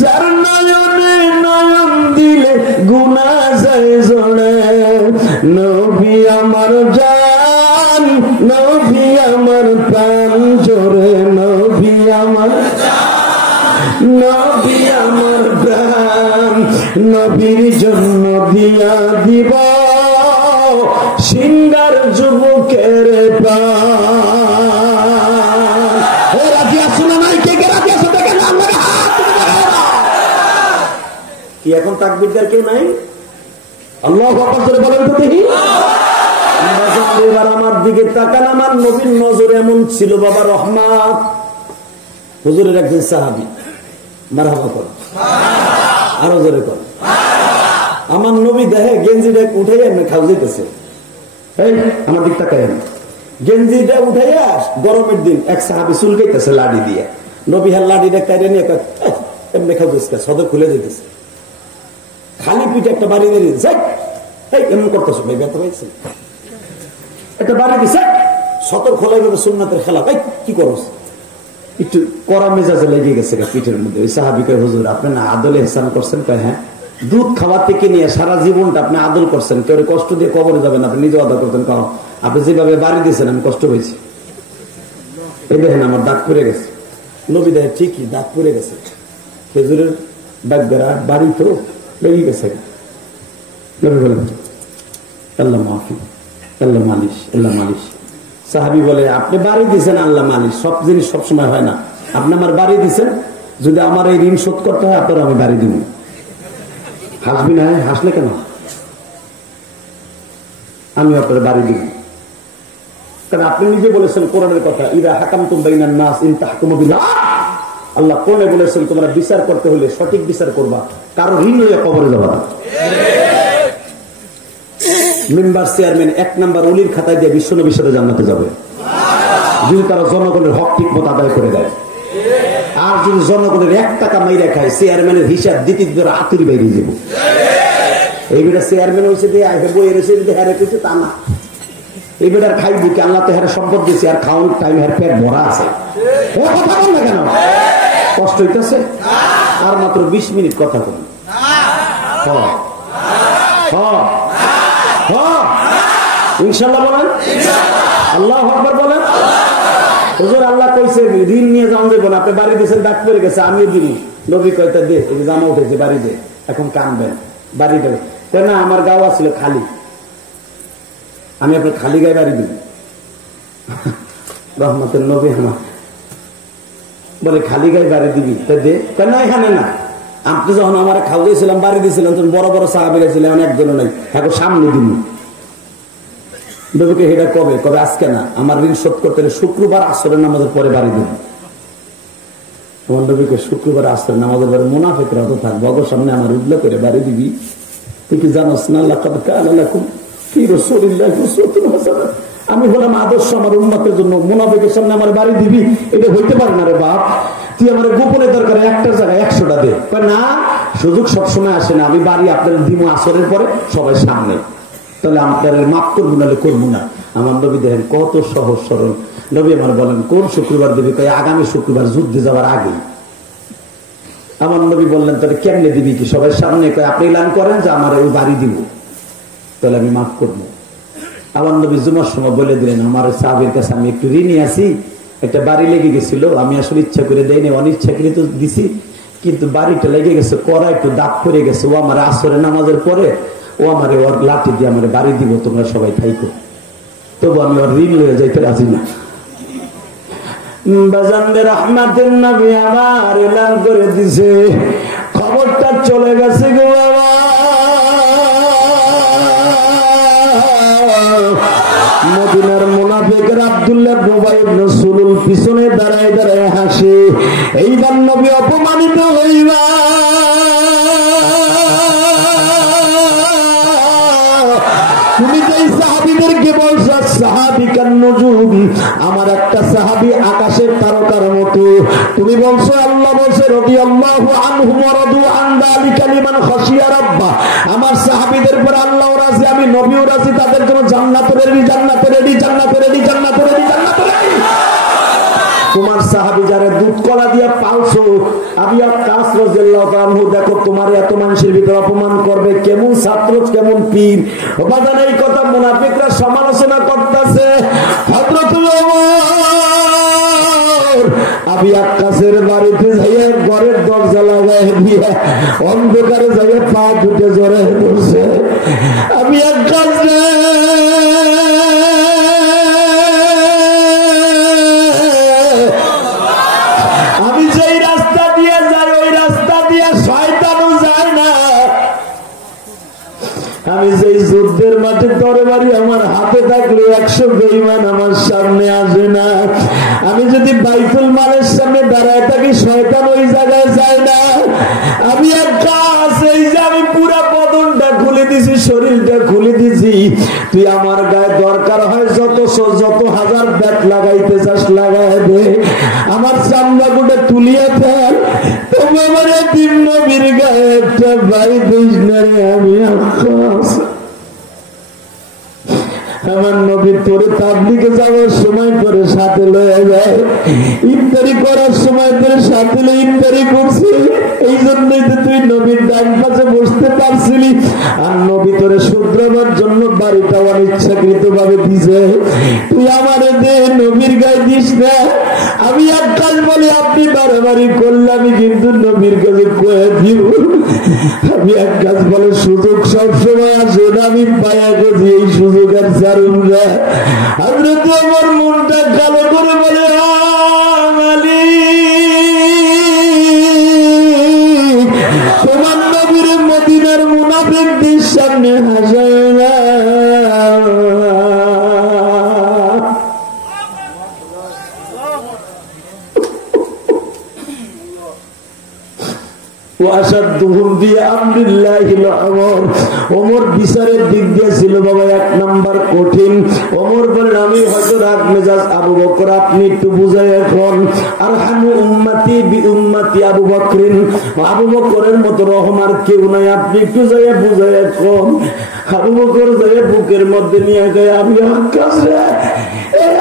যার নয়নে নয়ন দিলে গুনাহ যায় জড়ে। নবী আমার জান, নবী আমার প্রাণ, জোরে নবী আমার, নবী আমার প্রাণ। নবীর জন্য দিয়া দিব সিঙ্গার যুবকের প্রাণ। রাজি আসো না নাই? কে কে রাজি আসো? দেখেন কি কি এখন তাকবীরদার কেউ নাই? আল্লাহু আকবার জোরে বলেন তো দেখি। এবার আমার দিকে তাকান, আমার নবীর নজর এমন ছিল বাবা রহমাত, হুজুরের একজন সাহাবী, মারহাবা কর, আরো জোরে কর। আমার নবী দেখে গেঞ্জিটা উঠাইয়া এমনি খাও যেতেছে, এই আমার দিক তাকায়, গেঞ্জিটা উঠাইয়া গরমের দিন এক সাহাবী চুলকাইতেছে লাঠি দিয়ে, নবী হার লাঠিটা কাইরে নিয়ে এমনি খাও যেতেছে, সদর খুলে যেতেছে, খালি পিঠে একটা বাড়ি দিয়ে দিচ্ছে, এমন করতেছো ভাই, ব্যথা পাইছে একটা বাড়ি দিছে, সতর খোলাই ভাবে সুন্নাতের খেলা, কি করস? একটু কড়া মেজাজে লেগে গেছে পিঠের মধ্যে। ওই সাহাবীকে, হুজুর আপনি না আদলে ইহসান করছেন? কয় হ্যাঁ। দুধ খাওয়ার থেকে নিয়ে সারা জীবনটা আপনি আদল করছেন, কেউ কষ্ট দিয়ে কবরে যাবেন, আপনি নিজে আদর করতেন, কারণ আপনি যেভাবে বাড়ি দিয়েছেন আমি কষ্ট হয়েছি, এই দেখেন আমার দাগ পড়ে গেছে। নবী দেখে ঠিকই দাগ পড়ে গেছে, খেজুরের দাগ বেড়া বাড়ি তো লেগে গেছে। নবী বলেন আল্লাহ মাফি, আল্লাহ মালিশ, আল্লাহ মালিশ। সাহাবী বলে আপনি বাড়ি দিয়েছেন আল্লাহ মালিশ, সব জিনিস সবসময় হয় না, আপনি আমার বাড়ি দিয়েছেন, যদি আমার এই ঋণ শোধ করতে হয় আপনার আমি বাড়ি দিব। হাসবি না? হাসলে কেন? আমি আপনার বাড়ি দিব, কারণ আপনি নিজে বলেছেন কোরআনের কথা, ইদা হাকামতুম বাইনান নাস ইন তাহকুমু বিল্লাহ, আল্লাহ কোরআনে বলেছেন তোমরা বিচার করতে হলে সঠিক বিচার করবা, কারো ঋণ হয়ে কবরে যাবা না। মেম্বার চেয়ারম্যান 1 নাম্বার ওলির খাতায় দিয়ে বিশ্বনবীর সাথে জান্নাতে যাবে, যদি তারা জনগণের হক ঠিক মতো আদায় করে দেয়। আর যদি জনগণের 1 টাকা মাইরা খায়, চেয়ারম্যানের হিসাব দিতে দিতে আতুরি বাইরে যাব। এই বেটা চেয়ারম্যান হয়েছে দিয়ে বইয়ের হারে কিছু তা না, এই বেটার খাইবি কি? আল্লাহ তো হারে সম্পদ দিয়েছে, আর খাওয়ানোর টাইম হার পেট ভরা আছে, কথা বল না কেন? কষ্ট হইতেছে? আর মাত্র 20 মিনিট কথা বলুন। ইনশাআল্লাহ বলেন, আল্লাহু আকবার বলেন। হুজুর আল্লাহ কইছে ঋণ নিয়ে যাও যাবো না, আপনি বাড়ি দিয়েছেন দাগ পড়ে গেছে, আমিও দিব। নবী কয়টা দে, এই জামা উঠেছে বাড়ি দে, এখন কানবেন, বাড়ি দেবে না? আমার গাওয়া ছিল খালি, আমি আপনার খালি গায়ে বাড়ি দিব। রহমতের নবী আমার বলে খালি গায়ে বাড়ি দিবি, তা দে। না এখানে না, আপনি যখন আমার খাওয়াইছিলাম বাড়ি দিয়েছিলাম তখন বড় বড় সাহাবীরা ছিলেন, একজনও নাই, এখন সামনে দিন। নবীকে এটা কবে? কবে আজকে না, আমার ঋণ শোধ করতে হলে শুক্রবার আসরের নামাজের পরে বাড়ি দিন। তোমার নবীকে শুক্রবার আসরের নামাজের পরে মুনাফিকরা তো থাকবো, অগর সামনে আমার উল্লেখ করে বাড়ি দিবি। তুই কি জানোস না লাকাদ কানা লাকুম ফি রাসূলিল্লাহি উসওয়াতুন হাসানাহ, আমি বললাম আদর্শ আমার উম্মতের জন্য, মুনাফিকের সামনে আমার বাড়ি দিবি? এটা হইতে পারে না রে বাপ, তুই আমার গোপনে দরকার একটা জায়গায় 100টা দে। না, সুযোগ সবসময় আসে না, আমি বাড়ি আপনার দিব আসরের পরে সবাই সামনে, তাহলে আপনার মাফ করবো নাহলে করবো না। আমার নবী দেখেন কত সহজ সরল। নবী আমার বলেন কোন শুক্রবার দিবি? তাই আগামী শুক্রবার যুদ্ধে যাওয়ার আগে। আমার নবী বললেন তাহলে কেমনে দিবি? কি সবাই সামনে? আপনি এলান করেন যে আমার ওই বাড়ি দিব, তাহলে আমি মাফ করবো। আমার নবী জুমার সময় বলে দিলেন আমার সাহাবীর কাছে আমি একটু ঋণী আছি, একটা বাড়ি লেগে গেছিল, আমি আসলে ইচ্ছা করে দেয়নি, অনিচ্ছাকৃত দিছি, কিন্তু বাড়িটা লেগে গেছে, কড়া একটু দাগ পড়ে গেছে, ও আমার আসরের নামাজের পরে ও আমার ওর লাঠি দিয়ে আমার বাড়ি দিব, তোমরা সবাই থাইকো। তবু আমি ওর ঋণ লয়ে যাইতে রাজি না। বাজানদের রহমাতের নবী আমার এলান করে দিছে, খবরটা চলে গেছে গো বাবা। মদিনার মুনাফিকরা আব্দুল্লাহ ইবনে উবাই ইবনে সুলুল পিছনে দাঁড়ায় দাঁড়ায় হাসে, এইবার নবী অপমানিত হইবা। তুমি যেই সাহাবীদেরকে বলছো সাহাবিকান নুজুম, আমার একটা সাহাবী আকাশের তারকার মতো, তুমি বলছো আল্লাহ বলছে রাদিয়াল্লাহু আনহুম ওয়া রাদু আন যালিকা লিমান খাশিয়া রাব্বা, আমার সাহাবীদের পর আল্লাহও রাজি, আমি নবীও রাজি, তাদের জন্য জান্নাতে রেডি, জান্নাতে রেডি, জান্নাতে রেডি, জান্নাতে রেডি, জান্নাতে রেডি। তোমার সাহাবী যারা দুধ কলা দিয়া পালছো, আবু ওয়াক্কাস রাদিয়াল্লাহু আনহু, দেখো তোমার এত মানুষের ভিতর অপমান করবে, কেমন ছাত্র কেমন পীর। বাজান এই কথা মুনাফিকরা সমালোচনা করতেছে। হযরত ওমর আবু ওয়াক্কাসের বাড়িতে যাইয়া ঘরের দরজা লাগায় দিয়ে অন্ধকারে যাইয়া পা দুটে জোরে বসে, আবু ওয়াক্কাস আমি যেই রাস্তা দিয়ে যাই ওই রাস্তা দিয়ে শয়তানও যায় না, আমি যে যুদ্ধের মাঠে তরবারি আমার হাতে থাকলে 100 বেঈমান আমার সামনে আসে না। আমি যদি বাইতুল মালের সামনে দাঁড়ায় থাকি শয়তান ওই জায়গায় যায় না। আমি এক কাজ এই যে আমি পুরা বদনটা খুলে দিছি, শরীরটা খুলে দিছি, তুই আমার গায়ে দরকার হয় যত হাজার ব্যাট লাগাইতে চাস লাগাই দে, আমার চামড়া গুটা তুলিয়া ফেল, তোমার মানে তিন নবীর গায়ে একটা বাড়ি দিস না রে। আমি আমার নবী তোরে তাবলিগে যাওয়ার সময় করে সাথে লয়ে যায়, ইফতারি করার সময় তোরে সাথে লয়ে ইফতারি করছি, এই জন্যই তো তুই নবীর ডান পাশে বসতে পারছিলি। আর নবী তোরে শুধরাবার জন্য বাড়িটা অনিচ্ছাকৃত ভাবে দিছে, তুই আমার দে, নবীর গায়ে দিস না। আমি এক কাজ বলি আপনি বাড়াবাড়ি করলে আমি কিন্তু নবীর কাছে কয়ে দিব। আমি এক কাজ বলে সুযোগ সবসময় আসে না, আমি পায়া গেছি এই সুযোগ আর ছাড়ুন না। হযরত ওমর মনটা কালো করে বলে তোমার নবীর মদিনার মুনাফিকদের সামনে হাসায় না। ওমর বিচারের দিক দিয়ে ছিল বাবা 1 নাম্বার কঠিন। ওমর বলেন আমি হয়তো রাগ মেজাজ, আবু বকর আপনি একটু বুঝাই এখন। আর হামু উম্মতি বি উম্মতি আবু বকরিন, আবু বকরের মতো রহম আর কেউ নাই, আপনি একটু যাইয়া বুঝাই এখন। আবু বকর যাইয়া বুকের মধ্যে নিয়ে গায়ে আমি আকাশ রে,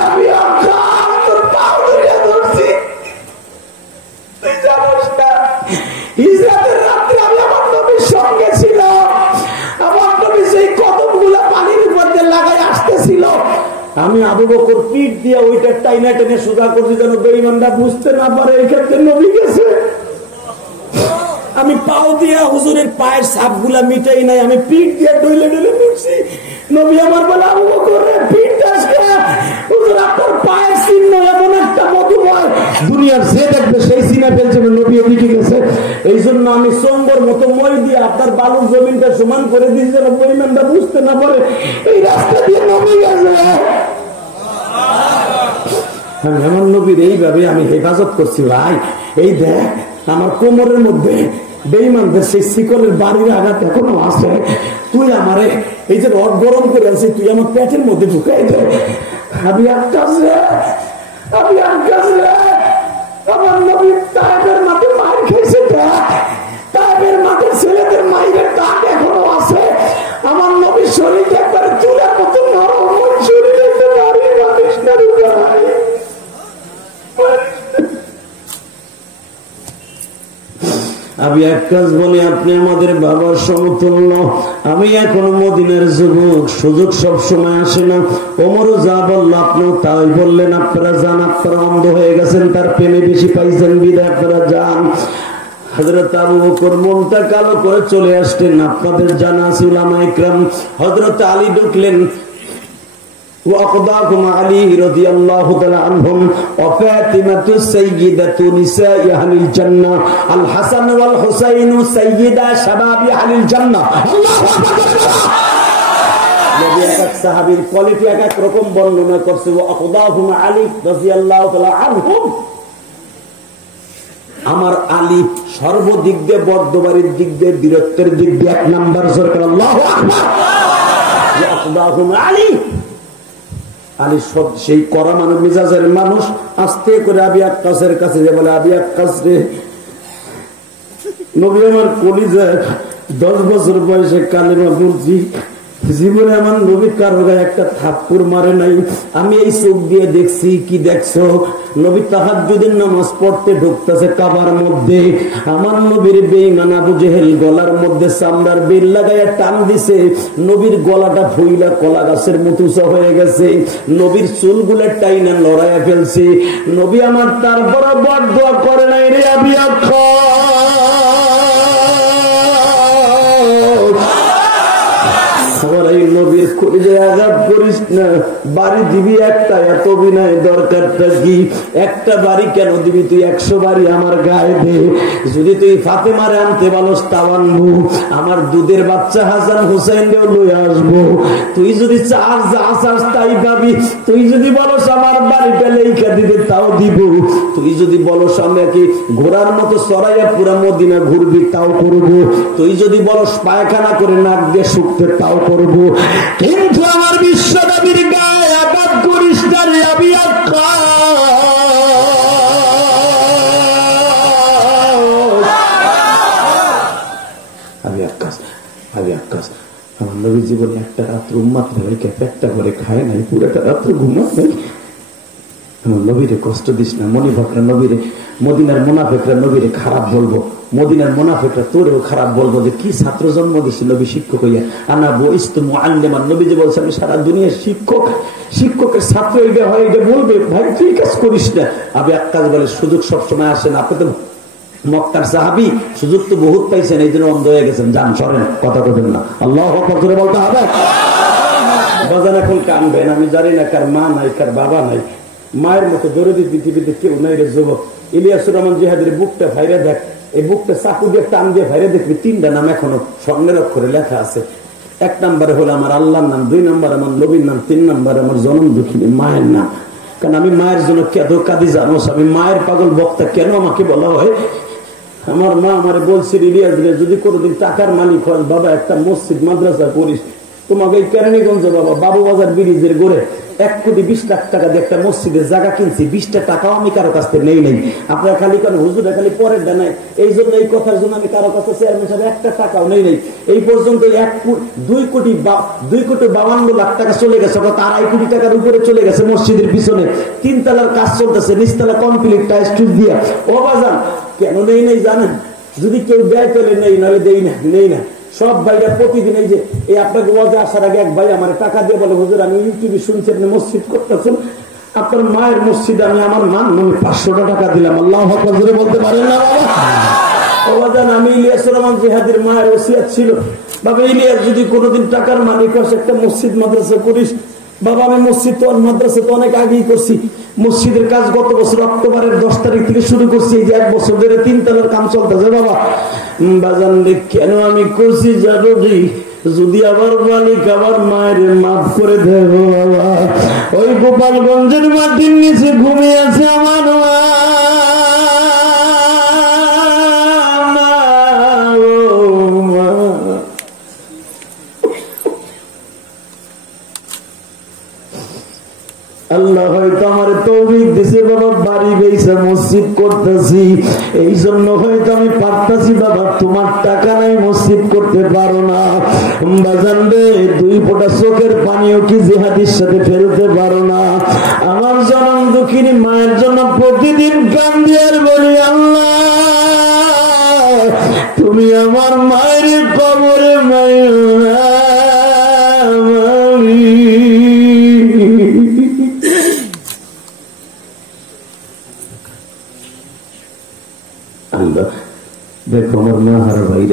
আমি আকাশ তোর পাও ধরিয়া ধরছি, তুই জানোস না হিজরতের রাত্রে আমি আমার নবীর সঙ্গে ছিলাম, আমার নবী সেই কদমগুলা পানির উপর দিয়ে লাগাই আসতেছিল, আমি আবু বকর পিঠ দিয়ে ওইটা টাইনা টেনে সোজা করছি যেন বেঈমানরা বুঝতে না পারে এক্ষেত্রে নবী গেছে। আমি পাও দিয়া হুজুরের পায়ের ছাপগুলা মিটাই নাই, আমি পিঠ দিয়ে ডইলে ডইলে ঢুকছি। নবী আমার বলে আবু বকর রে পিঠ দাস কে, হুজুর আপনার পায়ের চিহ্ন এমন একটা মধুময় দুনিয়ার যে দেখবে সেই চিনা ফেলছে নবী এদিকে গেছে। এই জন্য আমি সঙ্গর মতো মই দিয়ে আপনার বালুর জমিনটা সমান করে দিয়েছি যেন বেঈমানরা বুঝতে না পারে এই রাস্তা দিয়ে নবী গেছে। এমন নবীর এইভাবে আমি হেফাজত করছি। ভাই এই দেখ আমার কোমরের মধ্যে বেঈমানদের সেই শিকলের বাড়ির আঘাত এখনো আছে, তুই আমারে এই যে রড গরম করে আছি তুই আমার পেটের মধ্যে ঢুকাই দে। আমি আকাশ রে, আমি আকাশ রে, আমার নবী তায়েফের মাঠে মার খেয়েছে, তায়েফের মাঠে ছেলেদের মায়ের দাগ এখনো আছে, আমার নবীর শরীর একবারে চুলের মতো নরম, শরীর একটা বাড়ি মানুষ না ভাই। আমি এক কাজ বলি আপনি আমাদের বাবার সমতুল্য, আমি এখনো মদিনার যুবক, সুযোগ সব সময় আসে না। ওমরও যা বলল আপনিও তাই বললেন, আপনারা যান, আপনারা অন্ধ হয়ে গেছেন, তার প্রেমে বেশি পাইছেন বিদায় আপনারা যান। হযরত আবু বকর মনটা কালো করে চলে আসলেন, আপনাদের জানা আছে উলামা ইকরাম। হযরত আলী ঢুকলেন, وأقضاكم علي رضي الله تعالى عنهم وفاطمة سيدة نساء أهل الجنة الحسن والحسين سيدا شباب أهل الجنة الله أكبر। নবী এক সাহাবীর কোয়ালিটি এক এক রকম বর্ণনা করছে। وأقضاهم علي رضي الله تعالى عنهم, আমার আলী সর্বদিক দিয়ে, বর্দবাড়ির দিক দিয়ে, বীরত্বের দিক দিয়ে 1 নাম্বার সরকার। আল্লাহু আকবার। وأقضاهم علي, আলী সব সেই কড়া মানুষ, মিজাজের মানুষ। আস্তে করে আবি আক্কাসের কাছে যে বলে, আবি আক্কাস রে, নবী আমার কলিজা 10 বছর বয়সে কালেমা পড়ছি, জীবনে আমার নবী কারো গায়ে একটা থাপ্পড় মারে নাই, আমি এই চোখ দিয়ে দেখছি। কি দেখছো? নবী তাহাজ্জুদের নামাজ পড়তে ঢুকতেছে কাবার মধ্যে, আমার নবীর বেঈমান আবু জেহেল গলার মধ্যে চামড়ার বেল লাগাইয়া টান দিছে, নবীর গলাটা ফুইলা কলা গাছের মতো হয়ে গেছে, নবীর চুলগুলা টাইনা লড়াইয়া ফেলছে। নবী আমার তার বরাবর দোয়া করে নাই রে আবি আক্কাস, আমার এই নবীর কলিজে আঘাত করিস না। বাড়ি দিবি একটা, এত বিনয় দরকারটা কি? একটা বাড়ি কেন দিবি তুই? 100 বাড়ি আমার গায়ে দে। যদি তুই ফাতেমারে আনতে বলস তাও আনবো, আমার দুধের বাচ্চা হাসান হুসাইন রেও লয়ে আসবো। তুই যদি চাস যা চাস তাই পাবি। তুই যদি বলস আমার বাড়িটা লেখা দিবে তাও দিব। তুই যদি বলস আমাকে ঘোড়ার মতো সরাইয়া পুরা মদিনা ঘুরবি তাও করবো। তুই যদি বলস পায়খানা করে নাক দিয়ে শুকতে তাও করবো। কিন্তু আমার বিশ্বনবীর গায়ে আঘাত করিস না রে আমি আক্কাস। আমার নবী জীবনে একটা রাত্র উম্মাত রেখে পেটটা করে খায় নাই, পুরোটা রাত্র ঘুমাত নাই। আমার নবীরে কষ্ট দিস না। মনিফাকরা নবীরে, মদিনার মুনাফিকরা নবীরে খারাপ বলবো, মদিনার মুনাফিকরা তোরেও খারাপ বলবো যে কি ছাত্র জন্ম দিছিল নবী শিক্ষক হইয়া। আনা বইস্তু মুআল্লিমান, নবী যে বলছে আমি সারা দুনিয়ার শিক্ষক। শিক্ষকের ছাত্র এটা হয়, এটা বলবে ভাই তুই কাজ করিস না। আবু আক্কাস বলে সুযোগ সবসময় আসে না। আপনি তো মক্কার সাহাবী, সুযোগ তো বহুত পাইছেন, এই জন্য অন্ধ হয়ে গেছেন। যান সরেন, কথা বলবেন না। আল্লাহু আকবার করে বলতে হবে। বাজান এখন কানবেন, আমি জানি না কার মা নাই কার বাবা নাই। মায়ের মতো দরদি পৃথিবীতে কেউ নাই রে যুবক। ইলিয়াসুর রহমান জিহাদের বুকটা ভাইরে দেখ, এই বুকটা চাকু দিয়ে টান দিয়ে ভাইরে দেখবি 3টা নাম এখনো স্বর্ণের অক্ষরে লেখা আছে। 1 নম্বরে হলো আমার আল্লাহর নাম, 2 নম্বরে আমার নবীর নাম, 3 নম্বরে আমার জনম দুঃখিনী মায়ের নাম। কারণ আমি মায়ের জন্য কেঁদো কাঁদি জানোস। আমি মায়ের পাগল বক্তা কেন আমাকে বলা হয়? আমার মা আমারে বলছে ইলিয়াস যদি কোনোদিন টাকার মালিক হয় বাবা একটা মসজিদ মাদ্রাসা করিস। তোমাকে এই কেরানীগঞ্জে বাবা বাবু বাজার ব্রিজের গড়ে 1,20,00,000 টাকা দিয়ে একটা মসজিদের জায়গা কিনছি। 20টা টাকাও আমি কারো কাছ থেকে নেই। আপনারা খালি কেন হুজুরে খালি পরের ডানায়, এই জন্য এই কথার জন্য আমি কারো কাছে চেয়ারম্যান সাহেব 1টা টাকাও নেই। এই পর্যন্ত 2,52,00,000 টাকা চলে গেছে, অর্থাৎ 2.5 কোটি টাকার উপরে চলে গেছে মসজিদের পিছনে। 3 তলার কাজ চলতেছে, নিচতলা কমপ্লিট টাইলস টুস দিয়া। ও বাজান কেন নেই জানেন? যদি কেউ দেয় তাহলে নেই, নাহলে দেই না, নেই না। সব ভাইরা প্রতিদিন এই যে এই আপনাকে ওয়াজে আসার আগে এক ভাই আমার টাকা দিয়ে বলে হুজুর আমি ইউটিউবে শুনছি আপনি মসজিদ করতেছেন, আপনার মায়ের মসজিদে আমি আমার মান 500 টাকা দিলাম। আল্লাহু আকবার জোরে বলতে পারেন না বাবা? আমি ইলিয়াসুর রহমান জিহাদের মায়ের ওসিয়ত ছিল, বাবা ইলিয়াস যদি কোনোদিন টাকার মালিক হস একটা মসজিদ মাদ্রাসা করিস। বাবা আমি মসজিদ তো মাদ্রাসা তো অনেক আগেই করছি। মসজিদের কাজ গত বছর অক্টোবরের 10 তারিখ থেকে শুরু করছি। এই যে 1 বছর ধরে 3 তলার কাম চলতেছে। বাবা বাজান কেন আমি করছি জানো? যদি আবার মালিক আমার মায়ের মাফ করে দেব বাবা। ওই গোপালগঞ্জের মাটির নিচে ঘুমিয়ে আছে আমার মা। আল্লাহ হয়তো আমার তৌফিক দিছে বাবা, বাড়ি বেইসা মসজিদ করতেছি। এই জন্য হয়তো আমি পারতাছি বাবা, তোমার টাকা নাই মসজিদ করতে পারো না। বাজান রে 2 ফোঁটা চোখের পানিও কি জিহাদির সাথে ফেলতে পারো না? আমার জনম দুঃখিনী মায়ের জন্য প্রতিদিন কান্দি আর বলি আল্লাহ তুমি আমার মায়ের কবরে মায়ের দেখো আমার মা হার ভাই।